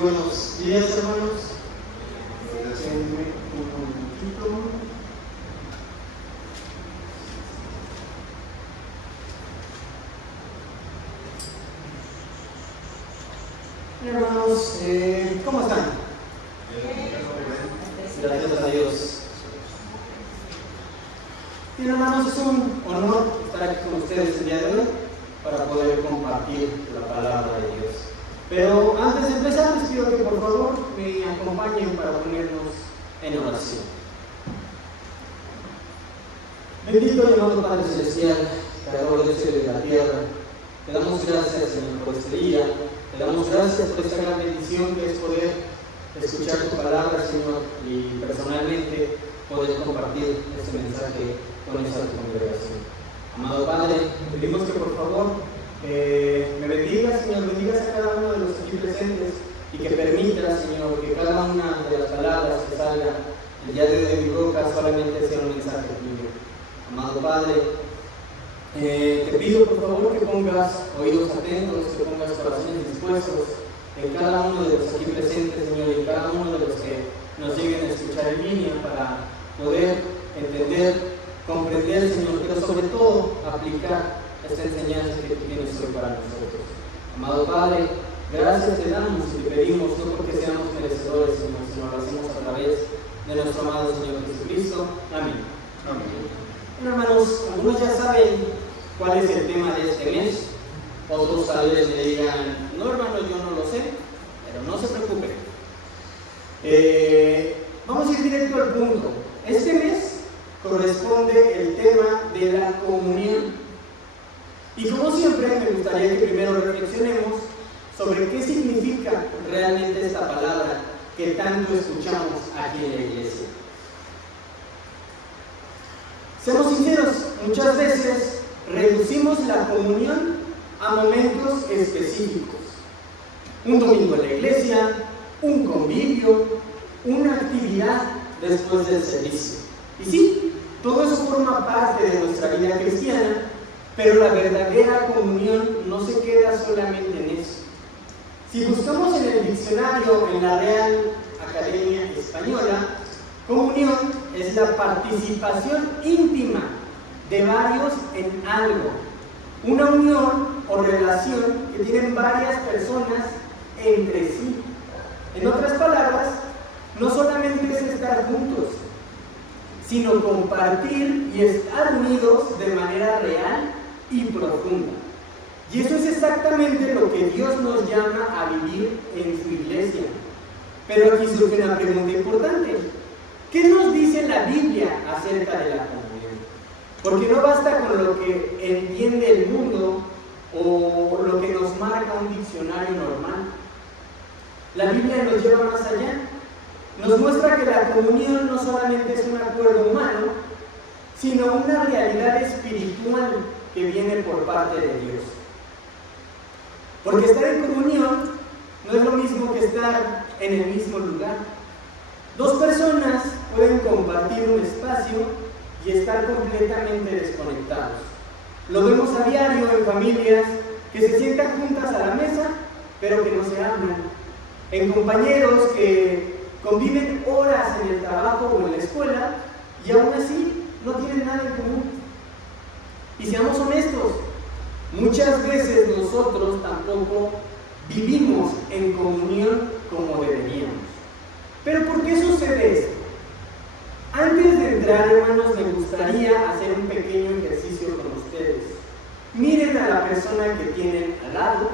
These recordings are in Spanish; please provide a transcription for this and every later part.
buenos días, hermanos. Déjenme un momentito. Hermanos, ¿cómo están? Gracias a Dios. Bien, hermanos, es un honor estar aquí con ustedes el día de hoy para poder compartir la palabra de Dios. Pero antes de empezar, les pido que por favor me acompañen para ponernos en oración. Bendito y amado Padre Celestial, Creador del cielo y de la tierra, te damos gracias, Señor, por este día. Te damos gracias por esta gran bendición que es poder escuchar tu palabra, Señor, y personalmente poder compartir este mensaje con esta congregación. Amado Padre, pedimos que por favor me bendigas, Señor, bendigas a cada uno de los aquí presentes y que permitas, Señor, que cada una de las palabras que salgan el día de hoy de mi boca solamente sea un mensaje tuyo. Amado Padre, te pido por favor que pongas oídos atentos, que pongas corazones dispuestos en cada uno de los aquí presentes, Señor, y en cada uno de los que nos lleguen a escuchar en línea para poder entender, comprender, Señor, pero sobre todo aplicar esta enseñanza que tú tienes hoy para nosotros. Amado Padre, gracias te damos y te pedimos, no porque seamos merecedores, Señor, sino lo hacemos a través de nuestro amado Señor Jesucristo. Amén. Amén. Bueno, hermanos, algunos ya saben cuál es el tema de este mes. Otros tal vez me digan, no hermano, yo no lo sé, pero no se preocupen. Vamos a ir directo al punto. Este mes corresponde el tema de la comunión. Y como siempre, me gustaría que primero reflexionemos sobre qué significa realmente esta palabra que tanto escuchamos aquí en la iglesia. Seamos sinceros, muchas veces reducimos la comunión a momentos específicos. Un domingo en la iglesia, un convivio, una actividad después del servicio. Y sí, todo eso forma parte de nuestra vida cristiana, pero la verdadera comunión no se queda solamente en eso. Si buscamos en el diccionario, en la Real Academia Española, comunión es la participación íntima de varios en algo, una unión o relación que tienen varias personas entre sí. En otras palabras, no solamente es estar juntos, sino compartir y estar unidos de manera real y profunda. Y eso es exactamente lo que Dios nos llama a vivir en su iglesia. Pero aquí surge una pregunta importante. ¿Qué nos dice la Biblia acerca de la comunión? Porque no basta con lo que entiende el mundo o lo que nos marca un diccionario normal. La Biblia nos lleva más allá. Nos muestra que la comunión no solamente es un acuerdo humano, sino una realidad espiritual que viene por parte de Dios. Porque estar en comunión no es lo mismo que estar en el mismo lugar. Dos personas pueden compartir un espacio y estar completamente desconectados. Lo vemos a diario en familias que se sientan juntas a la mesa, pero que no se hablan. En compañeros que conviven horas en el trabajo o en la escuela y aún así no tienen nada en común. Y seamos honestos, muchas veces nosotros tampoco vivimos en comunión como deberíamos. ¿Pero por qué sucede esto? Antes de entrar, hermanos, me gustaría hacer un pequeño ejercicio con ustedes. Miren a la persona que tienen al lado.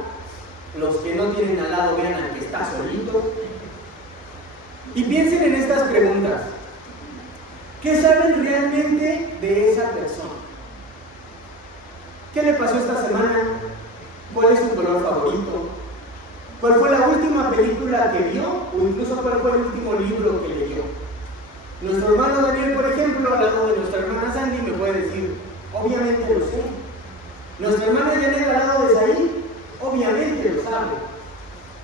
Los que no tienen al lado, vean al que está solito. Y piensen en estas preguntas. ¿Qué saben realmente de esa persona? ¿Qué le pasó esta semana? ¿Cuál es su color favorito? ¿Cuál fue la última película que vio? O incluso cuál fue el último libro que leyó. Nuestro hermano Daniel, por ejemplo, al lado de nuestra hermana Sandy, me puede decir, obviamente lo sé. Nuestra hermana Janet, al lado de Saí, obviamente lo sabe.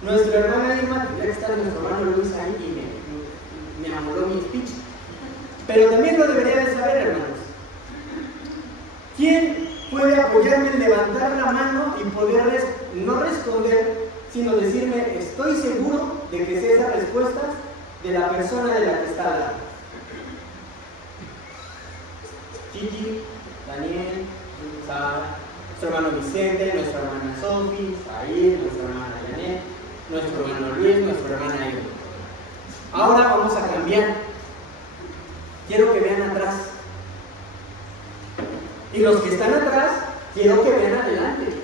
Nuestra hermana Irma, ya está nuestro hermano Luis ahí y me amoló mi speech. Pero también lo debería de saber, hermanos. ¿Quién puede apoyarme en levantar la mano y poder no responder, sino decirme, estoy seguro de que sea esa respuesta de la persona de la que está hablando. Gigi, Daniel, Sara, nuestro hermano Vicente, nuestra hermana Sophie, Said, nuestra hermana Janet, nuestro hermano Luis, nuestra hermana Eva. Ahora vamos a cambiar. Quiero que vean atrás. Y los que están atrás, quiero que vean adelante.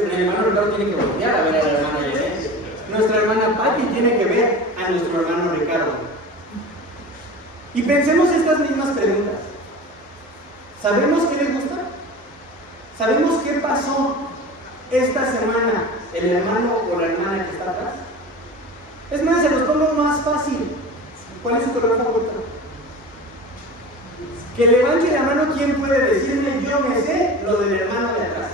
El hermano Ricardo tiene que voltear a ver a la hermana Janet. Nuestra hermana Patti tiene que ver a nuestro hermano Ricardo. Y pensemos estas mismas preguntas. ¿Sabemos qué les gusta? ¿Sabemos qué pasó esta semana el hermano o la hermana que está atrás? Es más, se los pongo más fácil. ¿Cuál es su color favorito? Que levante la mano quien puede decirme, yo me sé lo del hermano de atrás.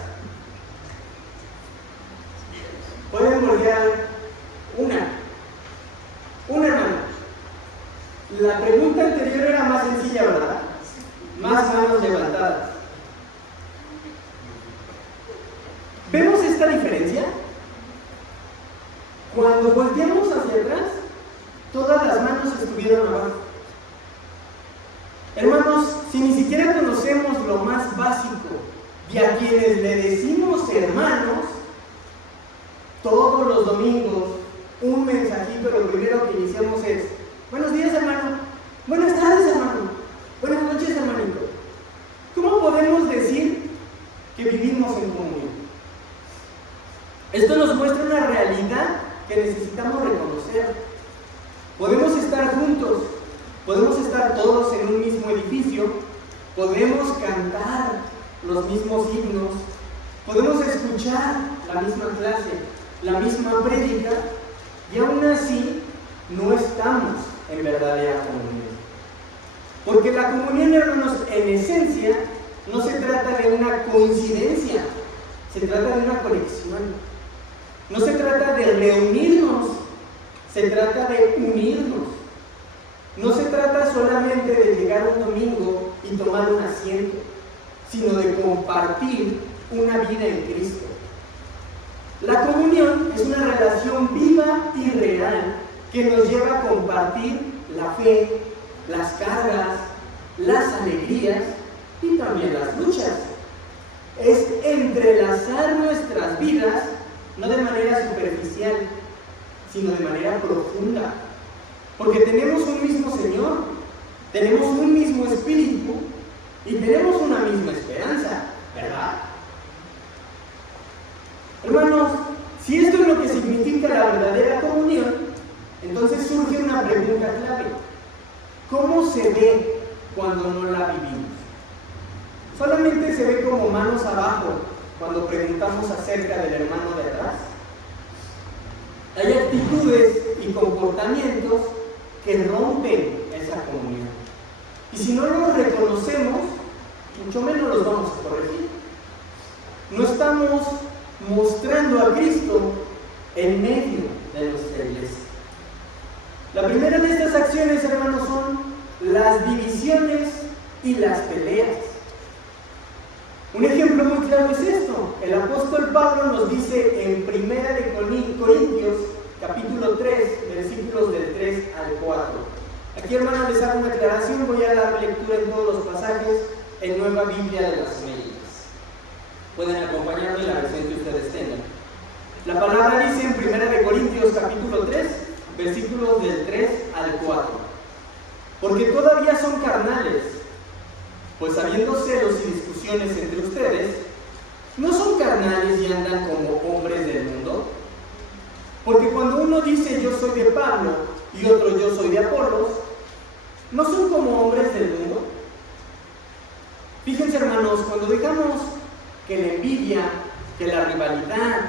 Pueden voltear una hermana. La pregunta anterior era más sencilla, ¿verdad? Más manos levantadas. ¿Vemos esta diferencia? Cuando volteamos hacia atrás, todas las manos estuvieron abajo. Hermanos, si ni siquiera conocemos lo más básico y a quienes le decimos hermanos, todos los domingos, un mensajito, lo primero que iniciamos es: buenos días, hermano. Buenas tardes, hermano. Buenas noches, hermanito. ¿Cómo podemos decir que vivimos en comunión? Esto nos muestra una realidad que necesitamos reconocer. Podemos estar juntos, podemos estar todos en un mismo edificio, podemos cantar los mismos himnos, podemos escuchar la misma clase, la misma prédica, y aún así no estamos en verdadera comunión. Porque la comunión, hermanos, en esencia no se trata de una coincidencia, se trata de una conexión. No se trata de reunirnos, se trata de unirnos. No se trata solamente de llegar un domingo y tomar un asiento, sino de compartir una vida en Cristo. La comunión es una relación viva y real que nos lleva a compartir la fe, las cargas, las alegrías y también las luchas. Es entrelazar nuestras vidas, no de manera superficial, sino de manera profunda. Porque tenemos un mismo Señor, tenemos un mismo Espíritu y tenemos una misma esperanza, ¿verdad? Hermanos, si esto es lo que significa la verdadera comunión, entonces surge una pregunta clave. ¿Cómo se ve cuando no la vivimos? ¿Solamente se ve como manos abajo cuando preguntamos acerca del hermano de atrás? Hay actitudes y comportamientos que rompen esa comunión. Y si no los reconocemos, mucho menos los vamos a corregir. No estamos mostrando a Cristo en medio de nuestra iglesia. La primera de estas acciones, hermanos, son las divisiones y las peleas. Un ejemplo muy claro es esto. El apóstol Pablo nos dice en 1 Corintios, capítulo 3, versículos del 3 al 4. Aquí, hermanos, les hago una aclaración. Voy a dar lectura en todos los pasajes en Nueva Biblia de las Américas. Pueden acompañarme en la versión que ustedes tengan. La palabra dice en 1 Corintios, capítulo 3, versículos del 3 al 4. Porque todavía son carnales, pues habiendo celos y discusiones entre ustedes, ¿no son carnales y andan como hombres del mundo? Porque cuando uno dice yo soy de Pablo y otro yo soy de Apolos, ¿no son como hombres del mundo? Fíjense, hermanos, cuando dejamos que la envidia, que la rivalidad,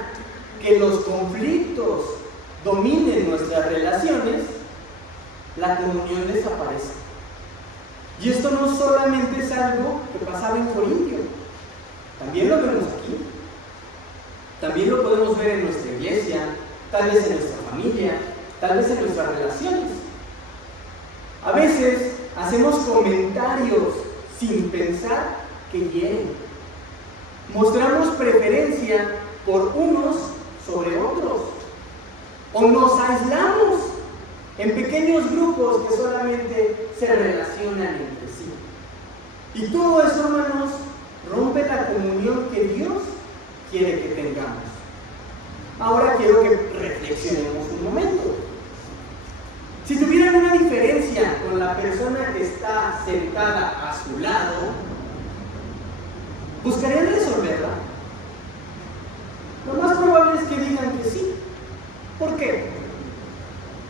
que los conflictos dominen nuestras relaciones, la comunión desaparece. Y esto no solamente es algo que pasaba en Corintio, también lo vemos aquí. También lo podemos ver en nuestra iglesia, tal vez en nuestra familia, tal vez en nuestras relaciones. A veces hacemos comentarios sin pensar que hieren. Mostramos preferencia por unos sobre otros. O nos aislamos en pequeños grupos que solamente se relacionan entre sí. Y todo eso, hermanos, rompe la comunión que Dios quiere que tengamos. Ahora quiero que reflexionemos un momento. Si tuvieran una diferencia con la persona que está sentada a su lado, ¿buscarían resolverla? Lo más probable es que digan que sí. ¿Por qué?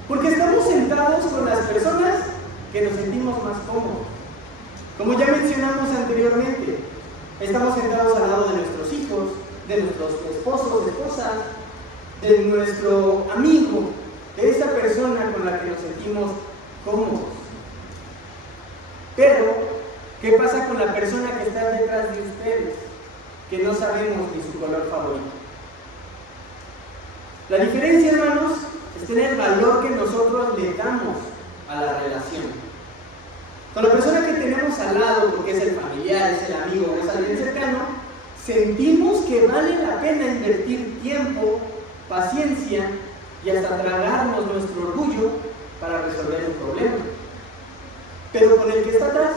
Porque estamos sentados con las personas que nos sentimos más cómodos. Como ya mencionamos anteriormente, estamos sentados al lado de nuestros hijos, de nuestros esposos, esposas, de nuestro amigo, de esa persona con la que nos sentimos cómodos. Pero, ¿qué pasa con la persona que está detrás de ustedes? Que no sabemos ni su color favorito. La diferencia, hermanos, es tener el valor que nosotros le damos a la relación. Con la persona que tenemos al lado, porque es el familiar, es el amigo, es alguien cercano, sentimos que vale la pena invertir tiempo, paciencia y hasta tragarnos nuestro orgullo para resolver un problema. Pero con el que está atrás,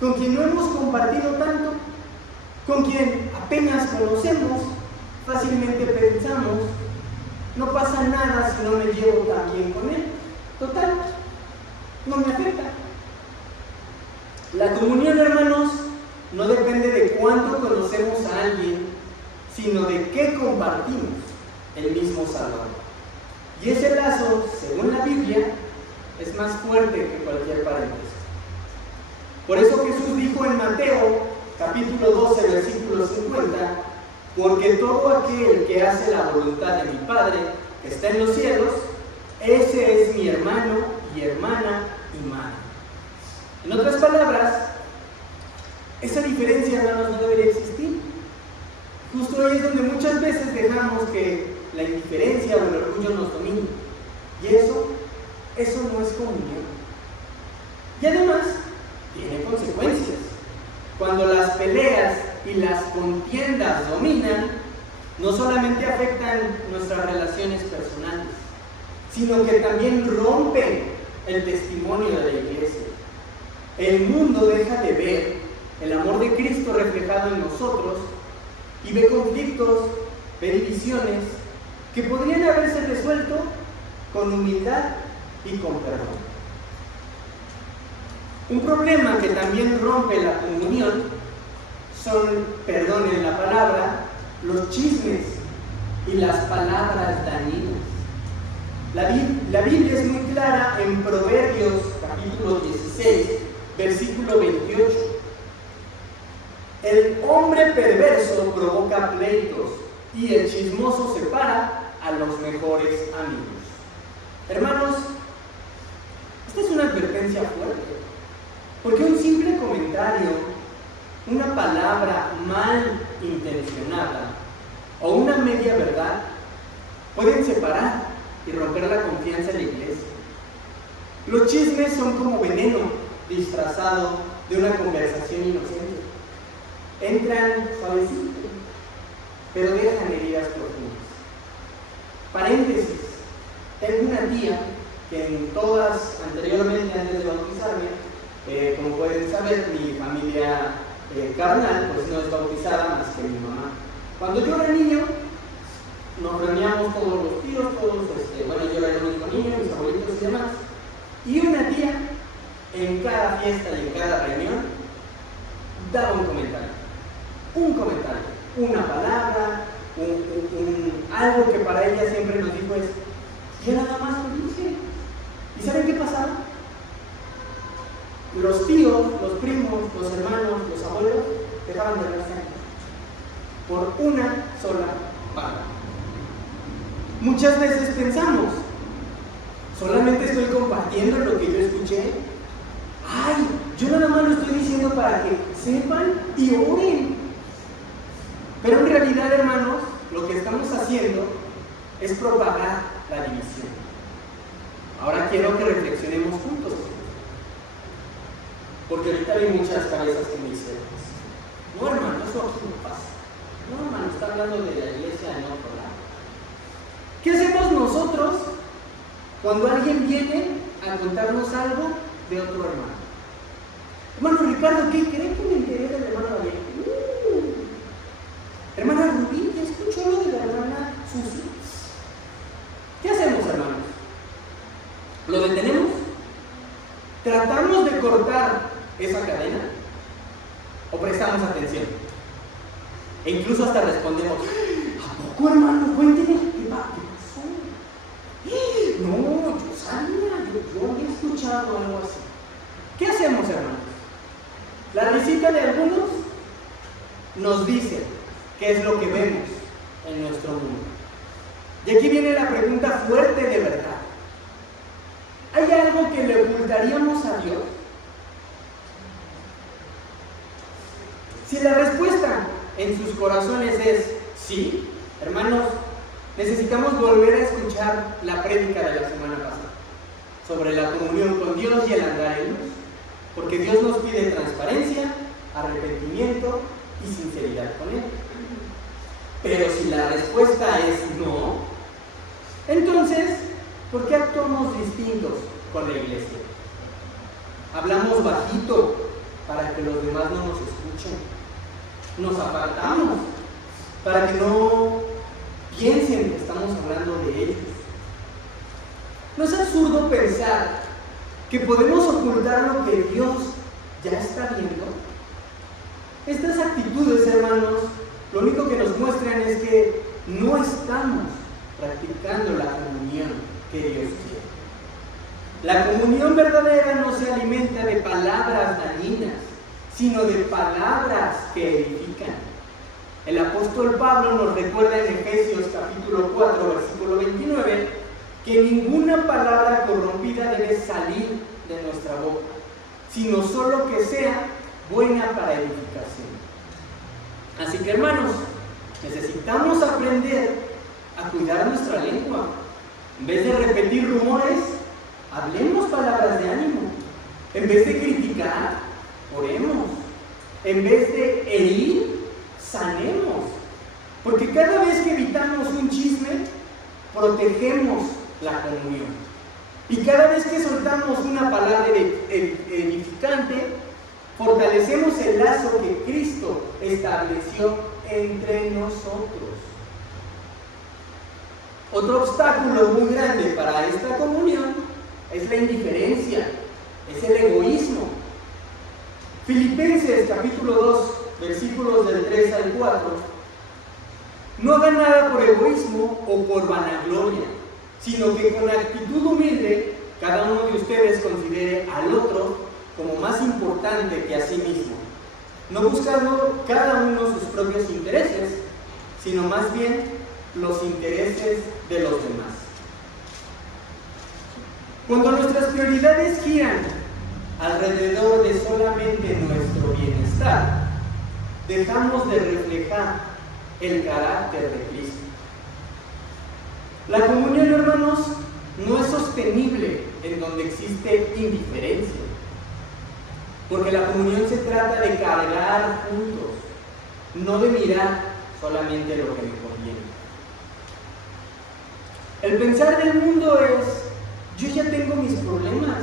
con quien no hemos compartido tanto, con quien apenas conocemos, fácilmente pensamos, no pasa nada si no me llevo tan bien con él. Total, no me afecta. La comunión, hermanos, no depende de cuánto conocemos a alguien, sino de qué compartimos el mismo Salvador. Y ese lazo, según la Biblia, es más fuerte que cualquier parentesco. Por eso Jesús dijo en Mateo, capítulo 12, versículo 50, porque todo aquel que hace la voluntad de mi Padre, que está en los cielos, ese es mi hermano y hermana y madre. En otras palabras, esa diferencia, hermanos, no debería existir. Justo ahí es donde muchas veces dejamos que la indiferencia o el orgullo nos domine. Y eso no es comunión. Y además, tiene consecuencias. Cuando las peleas y las contiendas dominan, no solamente afectan nuestras relaciones personales, sino que también rompen el testimonio de la iglesia. El mundo deja de ver el amor de Cristo reflejado en nosotros y ve conflictos, ve divisiones que podrían haberse resuelto con humildad y con perdón. Un problema que también rompe la comunión son, perdonen la palabra, los chismes y las palabras dañinas. La Biblia es muy clara en Proverbios capítulo 16, versículo 28. El hombre perverso provoca pleitos y el chismoso separa a los mejores amigos. Hermanos, esta es una advertencia fuerte, porque un simple comentario, una palabra mal intencionada o una media verdad pueden separar y romper la confianza en la iglesia. Los chismes son como veneno disfrazado de una conversación inocente. Entran suavecito, pero dejan heridas profundas. Paréntesis, tengo una tía que en todas, anteriormente, antes de bautizarme, como pueden saber, mi familia carnal pues no es bautizada más que mi mamá. Cuando yo era niño, nos reuníamos todos los tíos, yo era el único niño, mis abuelitos y demás, y una tía en cada fiesta y en cada reunión daba un comentario, una palabra, algo que para ella siempre nos dijo es, yo nada más lo dije. ¿Y saben qué pasaba? Los tíos, los primos, los hermanos, los abuelos dejaban de hablarse por una sola palabra. Muchas veces pensamos, solamente estoy compartiendo lo que yo escuché. Ay, yo nada más lo estoy diciendo para que sepan y oren. Pero en realidad, hermanos, lo que estamos haciendo es propagar la división. Ahora quiero que reflexionemos juntos, porque ahorita hay muchas cabezas que me dicen, no, hermano, eso aquí no pasa. No, hermano, está hablando de la iglesia en otro lado. nosotros cuando alguien viene a contarnos algo de otro hermano. Hermano Ricardo, ¿qué cree que me enteré de la hermana María? Hermana Rubí, ¿ya escuchó lo de la hermana Susi? ¿Qué hacemos, hermanos? ¿Lo detenemos? ¿Tratamos de cortar esa cadena? ¿O prestamos atención? E incluso hasta respondemos, ¿a poco, hermano? Cuénteme, ¿qué pasó? No, yo sabía, yo había escuchado algo así. ¿Qué hacemos, hermanos? La risita de algunos nos dice qué es lo que vemos en nuestro mundo. Y aquí viene la pregunta fuerte de verdad. ¿Hay algo que le ocultaríamos a Dios? Si la respuesta en sus corazones es sí, hermanos, necesitamos volver a escuchar la prédica de la semana pasada sobre la comunión con Dios y el andar en luz, porque Dios nos pide transparencia, arrepentimiento y sinceridad con Él. Pero si la respuesta es no, entonces, ¿por qué actuamos distintos con la iglesia? Hablamos bajito para que los demás no nos escuchen. Nos apartamos para que no piensen que estamos hablando de ellos. ¿No es absurdo pensar que podemos ocultar lo que Dios ya está viendo? Estas actitudes, hermanos, lo único que nos muestran es que no estamos practicando la comunión que Dios quiere. La comunión verdadera no se alimenta de palabras dañinas, sino de palabras que edifican. El apóstol Pablo nos recuerda en Efesios capítulo 4, versículo 29, que ninguna palabra corrompida debe salir de nuestra boca, sino solo que sea buena para edificación. Así que, hermanos, necesitamos aprender a cuidar nuestra lengua. En vez de repetir rumores, hablemos palabras de ánimo. En vez de criticar, oremos. En vez de herir, sanemos. Porque cada vez que evitamos un chisme, protegemos la comunión. Y cada vez que soltamos una palabra edificante, fortalecemos el lazo que Cristo estableció entre nosotros. Otro obstáculo muy grande para esta comunión es la indiferencia, es el egoísmo. Filipenses capítulo 2, versículos del 3 al 4. No hagan nada por egoísmo o por vanagloria, sino que con actitud humilde cada uno de ustedes considere al otro como más importante que a sí mismo, no buscando cada uno sus propios intereses, sino más bien los intereses de los demás. Cuando nuestras prioridades giran alrededor de solamente nuestro bienestar, dejamos de reflejar el carácter de Cristo. La comunión, hermanos, no es sostenible en donde existe indiferencia, porque la comunión se trata de cargar juntos, no de mirar solamente lo que me conviene. El pensar del mundo es: yo ya tengo mis problemas,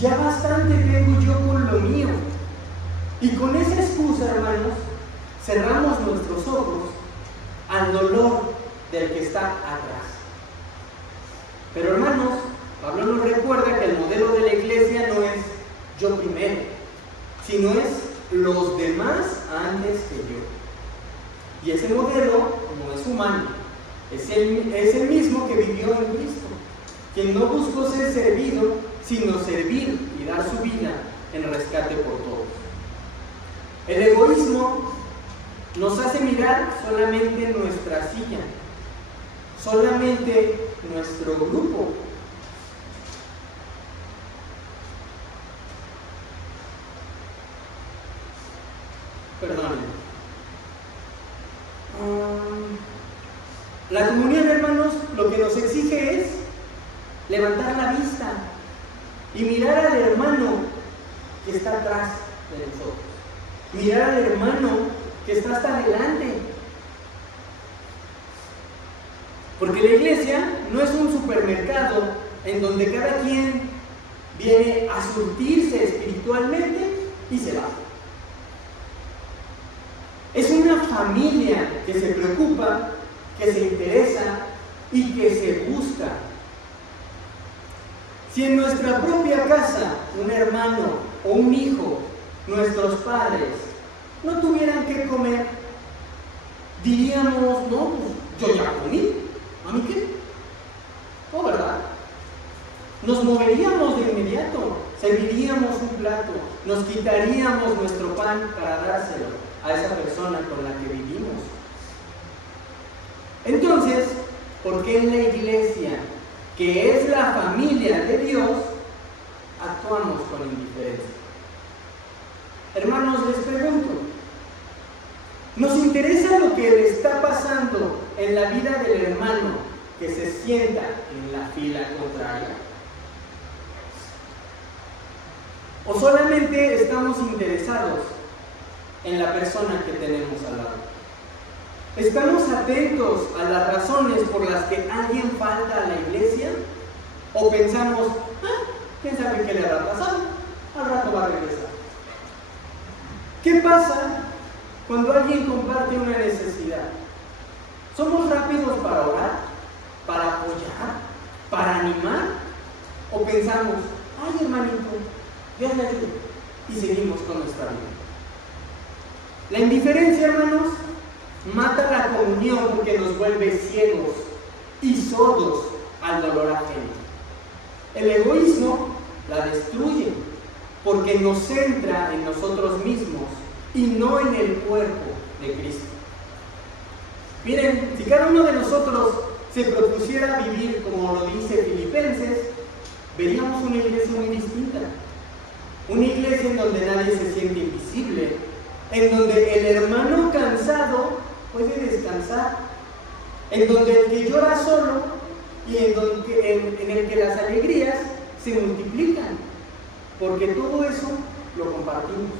ya bastante tengo yo con lo mío. Y con esa excusa, hermanos, cerramos nuestros ojos al dolor del que está atrás. Pero, hermanos, Pablo nos recuerda que el modelo de la iglesia no es yo primero, sino es los demás antes que yo. Y ese modelo no es humano, es el mismo que vivió en Cristo, quien no buscó ser servido, sino servir y dar su vida en rescate por todos. El egoísmo nos hace mirar solamente nuestra silla, solamente nuestro grupo. Perdonen. La comunión, hermanos, lo que nos exige es levantar la vista y mirar al hermano que está atrás de nosotros. Mirar al hermano que está hasta adelante. Porque la iglesia no es un supermercado en donde cada quien viene a surtirse espiritualmente y se va. Es una familia que se preocupa, que se interesa y que se busca. Si en nuestra propia casa un hermano o un hijo, nuestros padres, no tuvieran que comer, diríamos, no, pues yo ya comí, ¿a mí qué? No, ¿verdad? Nos moveríamos de inmediato, serviríamos un plato, nos quitaríamos nuestro pan para dárselo a esa persona con la que vivimos. Entonces, ¿por qué en la iglesia, que es la familia de Dios, actuamos con indiferencia? Hermanos, les pregunto, ¿nos interesa lo que le está pasando en la vida del hermano que se sienta en la fila contraria? ¿O solamente estamos interesados en la persona que tenemos al lado? ¿Estamos atentos a las razones por las que alguien falta a la iglesia? ¿O pensamos, quién sabe qué le habrá pasado? Al rato va a regresar. ¿Qué pasa cuando alguien comparte una necesidad? ¿Somos rápidos para orar, para apoyar, para animar? ¿O pensamos, ay hermanito, Dios le ayude, y seguimos con nuestra vida? La indiferencia, hermanos, mata la comunión porque nos vuelve ciegos y sordos al dolor ajeno. El egoísmo la destruye porque nos centra en nosotros mismos y no en el cuerpo de Cristo. Miren, si cada uno de nosotros se propusiera vivir como lo dice Filipenses, veríamos una iglesia muy distinta. Una iglesia en donde nadie se siente invisible, en donde el hermano cansado puede descansar, en donde el que llora solo y en el que las alegrías se multiplican, porque todo eso lo compartimos.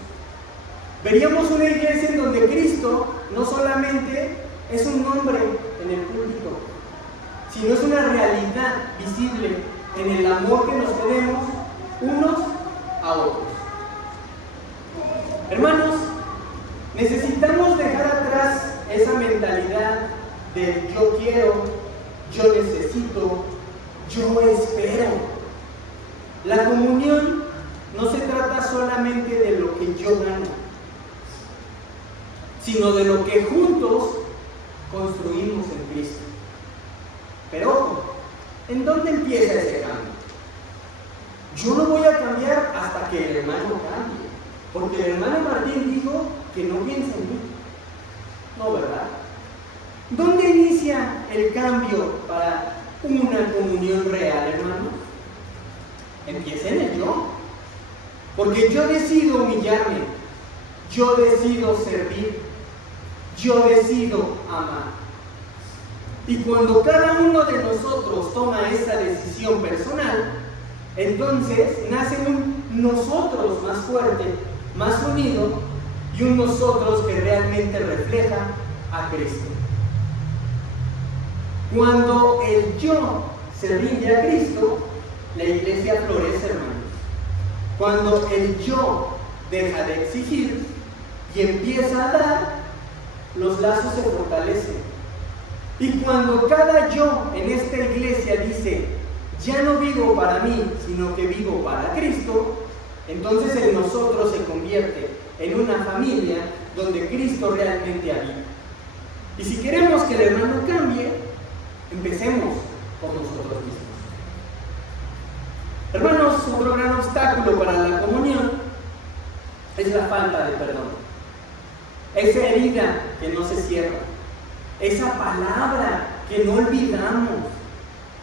Veríamos una iglesia en donde Cristo no solamente es un nombre en el púlpito, sino es una realidad visible en el amor que nos tenemos unos a otros. Hermanos, necesitamos dejar atrás esa mentalidad de yo quiero, yo necesito, yo espero. La comunión no se trata solamente de lo que yo gano, sino de lo que juntos construimos en Cristo. Pero ojo, ¿en dónde empieza ese cambio? Yo no voy a cambiar hasta que el hermano cambie, porque el hermano Martín dijo que no piensa en mí. No, ¿verdad? ¿Dónde inicia el cambio para una comunión real, hermano? Empieza en el yo. Porque yo decido humillarme, yo decido servir, yo decido amar. Y cuando cada uno de nosotros toma esa decisión personal, entonces nace un nosotros más fuerte, más unido, y un nosotros que realmente refleja a Cristo. Cuando el yo se rinde a Cristo, la iglesia florece, hermanos. Cuando el yo deja de exigir y empieza a dar, los lazos se fortalecen. Y cuando cada yo en esta iglesia dice, ya no vivo para mí, sino que vivo para Cristo, entonces el nosotros se convierte en una familia donde Cristo realmente habita. Y si queremos que el hermano cambie, empecemos por nosotros mismos. Hermanos, otro gran obstáculo para la comunión es la falta de perdón. Esa herida que no se cierra, esa palabra que no olvidamos,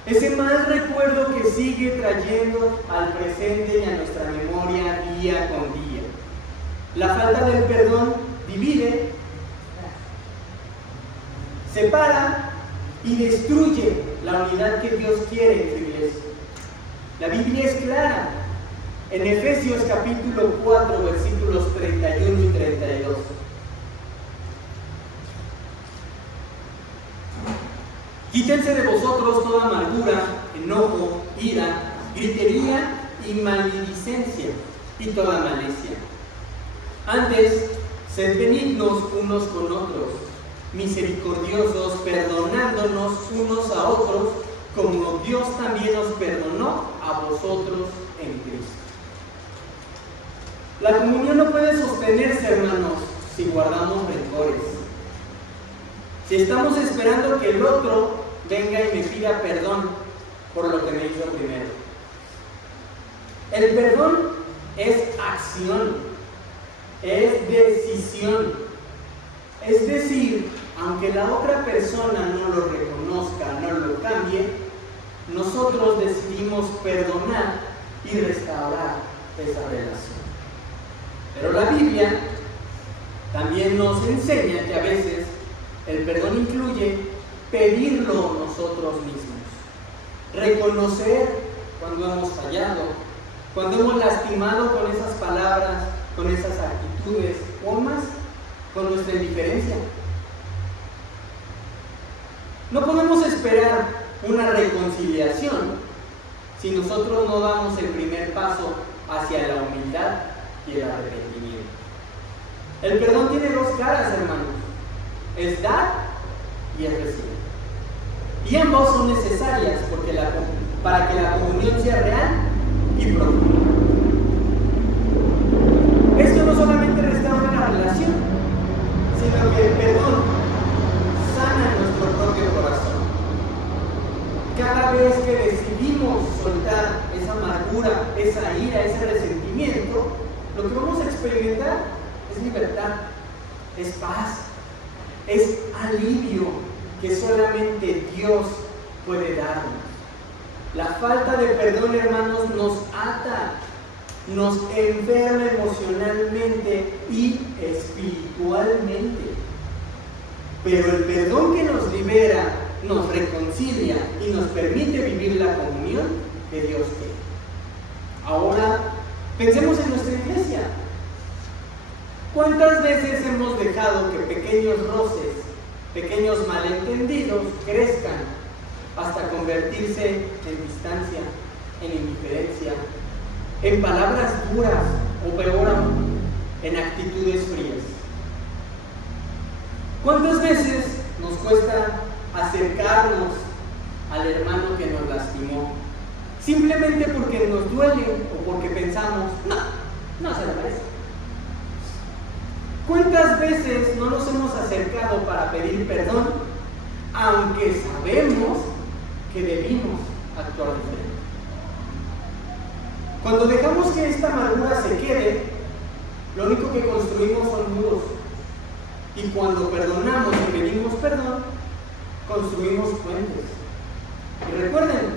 ese mal recuerdo que sigue trayendo al presente y a nuestra memoria día con día. La falta del perdón divide, separa y destruye la unidad que Dios quiere en su iglesia. La Biblia es clara. En Efesios capítulo 4, versículos 31 y 32. Quítense de vosotros toda amargura, enojo, ira, gritería y maledicencia y toda malicia. Antes, sed benignos unos con otros, misericordiosos, perdonándonos unos a otros, como Dios también os perdonó a vosotros en Cristo. La comunión no puede sostenerse, hermanos, si guardamos rencores. Si estamos esperando que el otro venga y me pida perdón por lo que me hizo primero. El perdón es acción, es decisión. Es decir, aunque la otra persona no lo reconozca, no lo cambie, nosotros decidimos perdonar y restaurar esa relación. Pero la Biblia también nos enseña que a veces el perdón incluye pedirlo nosotros mismos, reconocer cuando hemos fallado, cuando hemos lastimado con esas palabras, con esas actitudes o más, con nuestra indiferencia. No podemos esperar una reconciliación si nosotros no damos el primer paso hacia la humildad y el arrepentimiento. El perdón tiene dos caras, hermanos. Es dar y es recibir. Y ambas son necesarias para que la comunión sea real y profunda. Esto no solamente restaura la relación, sino que el perdón sana nuestro propio corazón. Cada vez que decidimos soltar esa amargura, esa ira, ese resentimiento, lo que vamos a experimentar es libertad, es paz, es alivio que solamente Dios puede darnos. La falta de perdón, hermanos, nos ata, nos enferma emocionalmente y espiritualmente. Pero el perdón que nos libera, nos reconcilia y nos permite vivir la comunión que Dios quiere. Ahora, pensemos en nuestra iglesia. ¿Cuántas veces hemos dejado que pequeños roces, pequeños malentendidos crezcan hasta convertirse en distancia, en indiferencia, en palabras duras o peor aún, en actitudes frías? ¿Cuántas veces nos cuesta acercarnos al hermano que nos lastimó simplemente porque nos duele o porque pensamos, no se lo merece? ¿Cuántas veces no nos hemos acercado para pedir perdón, aunque sabemos que debimos actuar diferente? Cuando dejamos que esta amargura se quede, lo único que construimos son muros. Y cuando perdonamos y pedimos perdón, construimos puentes. Y recuerden,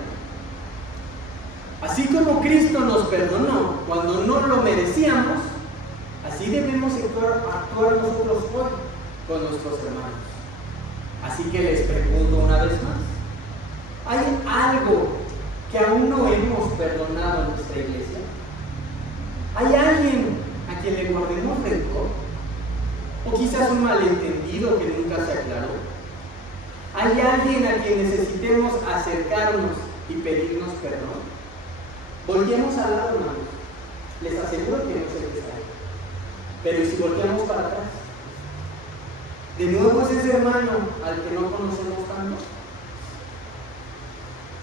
así como Cristo nos perdonó cuando no lo merecíamos, así debemos actuar nosotros hoy con nuestros hermanos. Así que les pregunto una vez más, ¿hay algo que aún no hemos perdonado en nuestra iglesia? ¿Hay alguien a quien le guardemos rencor? ¿O quizás un malentendido que nunca se aclaró? ¿Hay alguien a quien necesitemos acercarnos y pedirnos perdón? Volvemos al lado, hermanos. Les aseguro que no se les cae. Pero ¿y si volteamos para atrás? ¿De nuevo es ese hermano al que no conocemos tanto?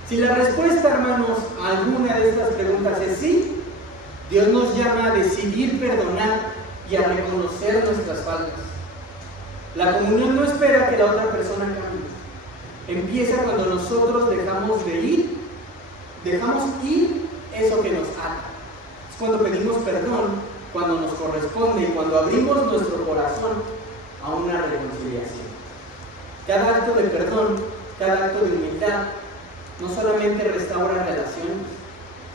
Si la respuesta, hermanos, a alguna de estas preguntas es sí, Dios nos llama a decidir perdonar y a reconocer nuestras faltas. La comunión no espera que la otra persona cambie. Empieza cuando nosotros dejamos ir eso que nos ata. Es cuando pedimos perdón, cuando nos corresponde y cuando abrimos nuestro corazón a una reconciliación. Cada acto de perdón, cada acto de humildad, no solamente restaura relaciones,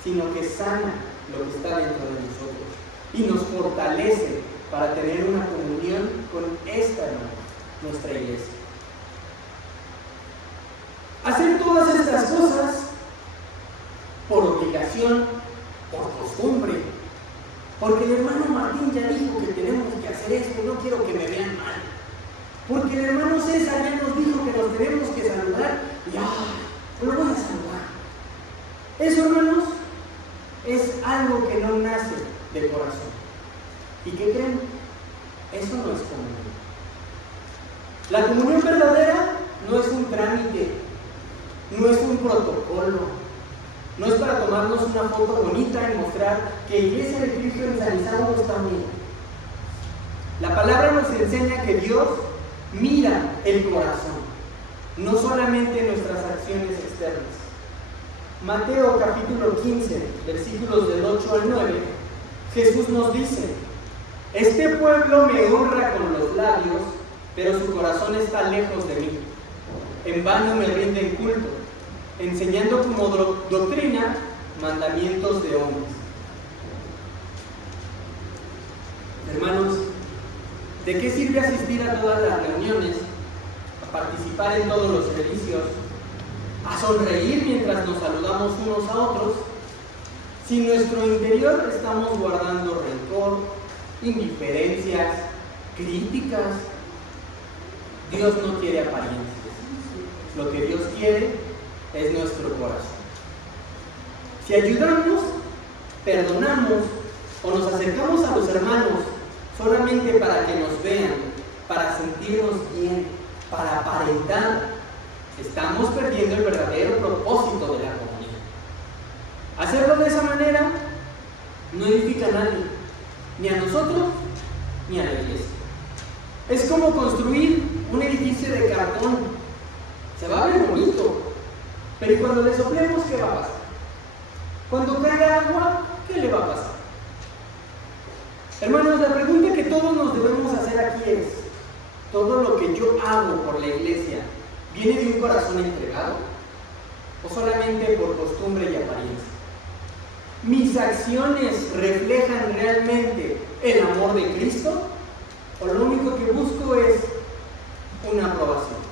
sino que sana lo que está dentro de nosotros y nos fortalece para tener una comunión con esta hermana, nuestra iglesia. Hacer todas estas cosas por obligación, por costumbre, porque el hermano Martín ya dijo que tenemos que hacer esto, no quiero que me vean mal. Porque el hermano César ya nos dijo que nos tenemos que saludar lo voy a saludar. Eso, hermanos, es algo que no nace del corazón. ¿Y qué creen? Eso no es comunión. La comunión verdadera no es un trámite, no es un protocolo, no es para tomarnos una foto bonita y mostrar que Iglesia de Cristo en San Isidro está unida. La palabra nos enseña que Dios mira el corazón, no solamente nuestras acciones externas. Mateo capítulo 15, versículos del 8 al 9, Jesús nos dice: este pueblo me honra con los labios, pero su corazón está lejos de mí. En vano me rinden culto, enseñando como doctrina mandamientos de hombres. Hermanos, ¿de qué sirve asistir a todas las reuniones, a participar en todos los servicios, a sonreír mientras nos saludamos unos a otros, si en nuestro interior estamos guardando rencor, indiferencias, críticas? Dios no quiere apariencias. Lo que Dios quiere es nuestro corazón. Si ayudamos, perdonamos o nos acercamos a los hermanos solamente para que nos vean, para sentirnos bien, para aparentar, estamos perdiendo el verdadero propósito de la comunión. Hacerlo de esa manera no edifica a nadie, ni a nosotros ni a la iglesia. Es como construir un edificio de cartón. Se va a ver bonito, pero ¿y cuando le soplemos, qué va a pasar? Cuando caiga agua, ¿qué le va a pasar? Hermanos, la pregunta que todos nos debemos hacer aquí es: ¿todo lo que yo hago por la iglesia viene de un corazón entregado o solamente por costumbre y apariencia? ¿Mis acciones reflejan realmente el amor de Cristo? ¿O lo único que busco es una aprobación?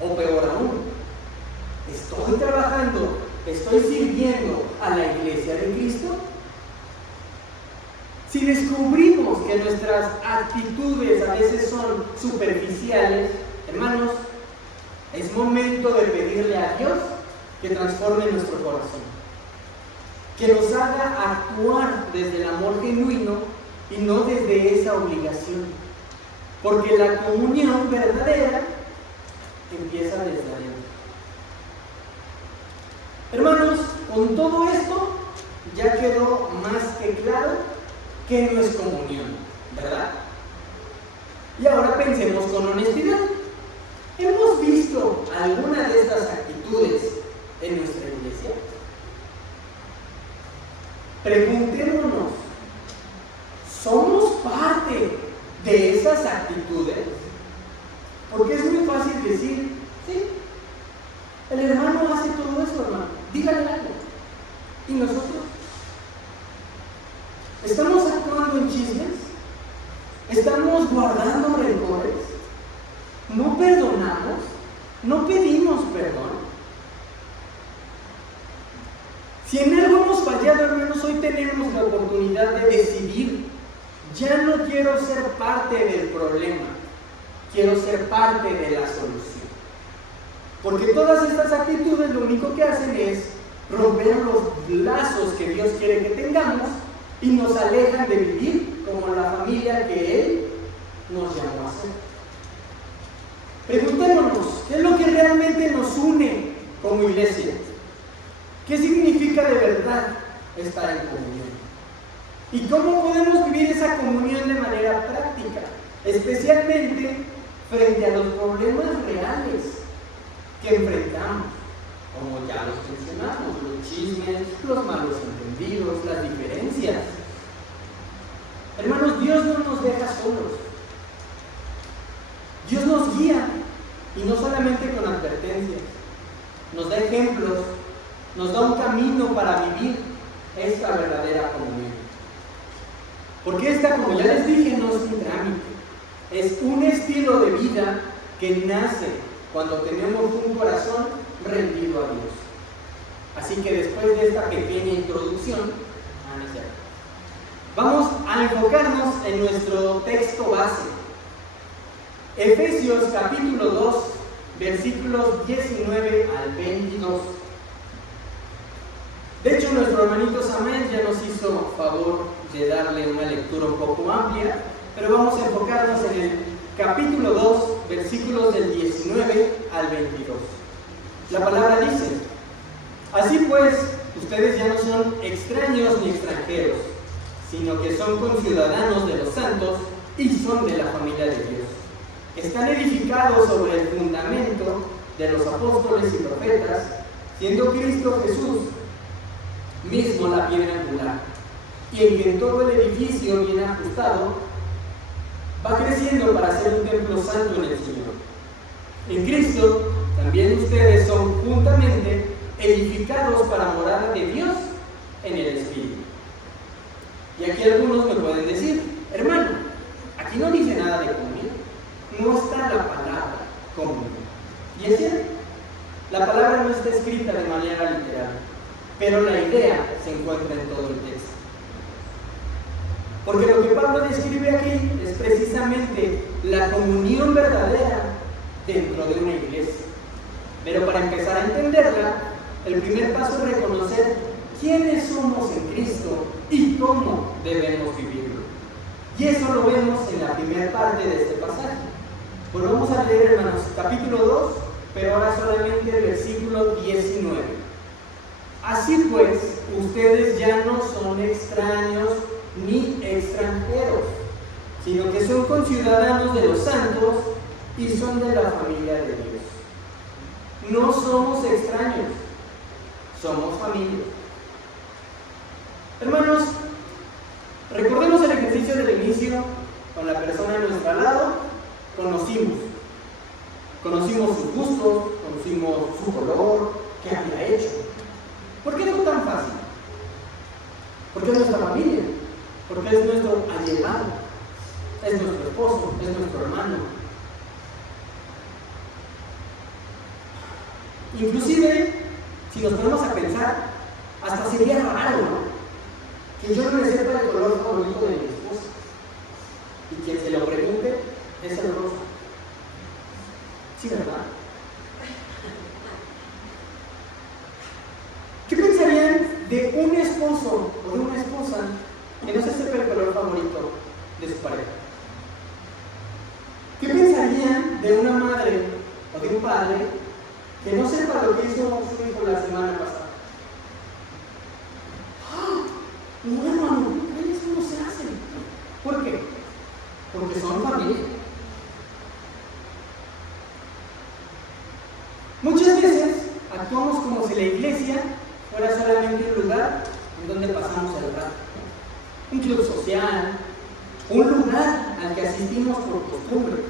O peor aún, ¿estoy trabajando, estoy sirviendo a la iglesia de Cristo? Si descubrimos que nuestras actitudes a veces son superficiales, hermanos, es momento de pedirle a Dios que transforme nuestro corazón, que nos haga actuar desde el amor genuino y no desde esa obligación, porque la comunión verdadera empieza desde adentro. Hermanos, con todo esto ya quedó más que claro que no es comunión, ¿verdad? Y ahora pensemos con honestidad. ¿Hemos visto alguna de estas actitudes en nuestra iglesia? Preguntémonos, ¿somos parte de esas actitudes? Porque es muy fácil decir: sí, el hermano hace todo eso, hermano, dígale algo. ¿Y nosotros? ¿Estamos actuando en chismes? ¿Estamos guardando rencores? ¿No perdonamos? ¿No pedimos perdón? Si en algo hemos fallado, hermanos, hoy tenemos la oportunidad de decidir: ya no quiero ser parte del problema, quiero ser parte de la solución. Porque todas estas actitudes lo único que hacen es romper los lazos que Dios quiere que tengamos y nos alejan de vivir como la familia que Él nos llamó a ser. Preguntémonos, ¿qué es lo que realmente nos une como iglesia? ¿Qué significa de verdad estar en comunión? ¿Y cómo podemos vivir esa comunión de manera práctica? Especialmente frente a los problemas reales que enfrentamos, como ya los mencionamos: los chismes, los malos entendidos, las diferencias. Hermanos, Dios no nos deja solos. Dios nos guía, y no solamente con advertencias, nos da ejemplos, nos da un camino para vivir esta verdadera comunión. Porque esta, como ya les dije, no es un trámite, es un estilo de vida que nace cuando tenemos un corazón rendido a Dios. Así que después de esta pequeña introducción, vamos a enfocarnos en nuestro texto base. Efesios capítulo 2, versículos 19 al 22. De hecho, nuestro hermanito Samuel ya nos hizo favor de darle una lectura un poco amplia, pero vamos a enfocarnos en el capítulo 2, versículos del 19 al 22. La palabra dice: así pues, ustedes ya no son extraños ni extranjeros, sino que son conciudadanos de los santos y son de la familia de Dios. Están edificados sobre el fundamento de los apóstoles y profetas, siendo Cristo Jesús mismo la piedra angular, y en que todo el edificio bien ajustado va creciendo para ser un templo santo en el Señor. En Cristo también ustedes son juntamente edificados para morada de Dios en el Espíritu. Y aquí algunos me pueden decir: hermano, aquí no dice nada de comunión, no está la palabra comunión. Y es cierto, la palabra no está escrita de manera literal, pero la idea se encuentra en todo el texto. Porque lo que Pablo describe aquí es precisamente la comunión verdadera dentro de una iglesia. Pero para empezar a entenderla, el primer paso es reconocer quiénes somos en Cristo y cómo debemos vivirlo. Y eso lo vemos en la primera parte de este pasaje. Pues vamos a leer, hermanos, capítulo 2, pero ahora solamente el versículo 19. Así pues, ustedes ya no son extraños ni extranjeros, sino que son conciudadanos de los santos y son de la familia de Dios. No somos extraños, somos familia. Hermanos, recordemos el ejercicio del inicio. Con la persona a nuestro lado conocimos sus gustos, conocimos su color, qué había hecho. ¿Por qué fue tan fácil? Porque es nuestra familia, porque es nuestro allegado, es nuestro esposo, es nuestro hermano. Inclusive, si nos ponemos a pensar, hasta sería raro, ¿no?, que yo no le sepa el color favorito de mi esposa, y quien se lo pregunte es el rosa. Sí, ¿verdad? ¿Qué pensarían de un esposo o de una esposa que no se sepa el color favorito de su pareja? ¿Qué pensarían de una madre o de un padre que no sepa lo que hizo su hijo la semana pasada? ¡Ah! No, hermano, eso no se hace. ¿Por qué? Porque son familia. Muchas veces actuamos como si la iglesia fuera solamente un lugar en donde pasamos el rato, un club social, un lugar al que asistimos por costumbre,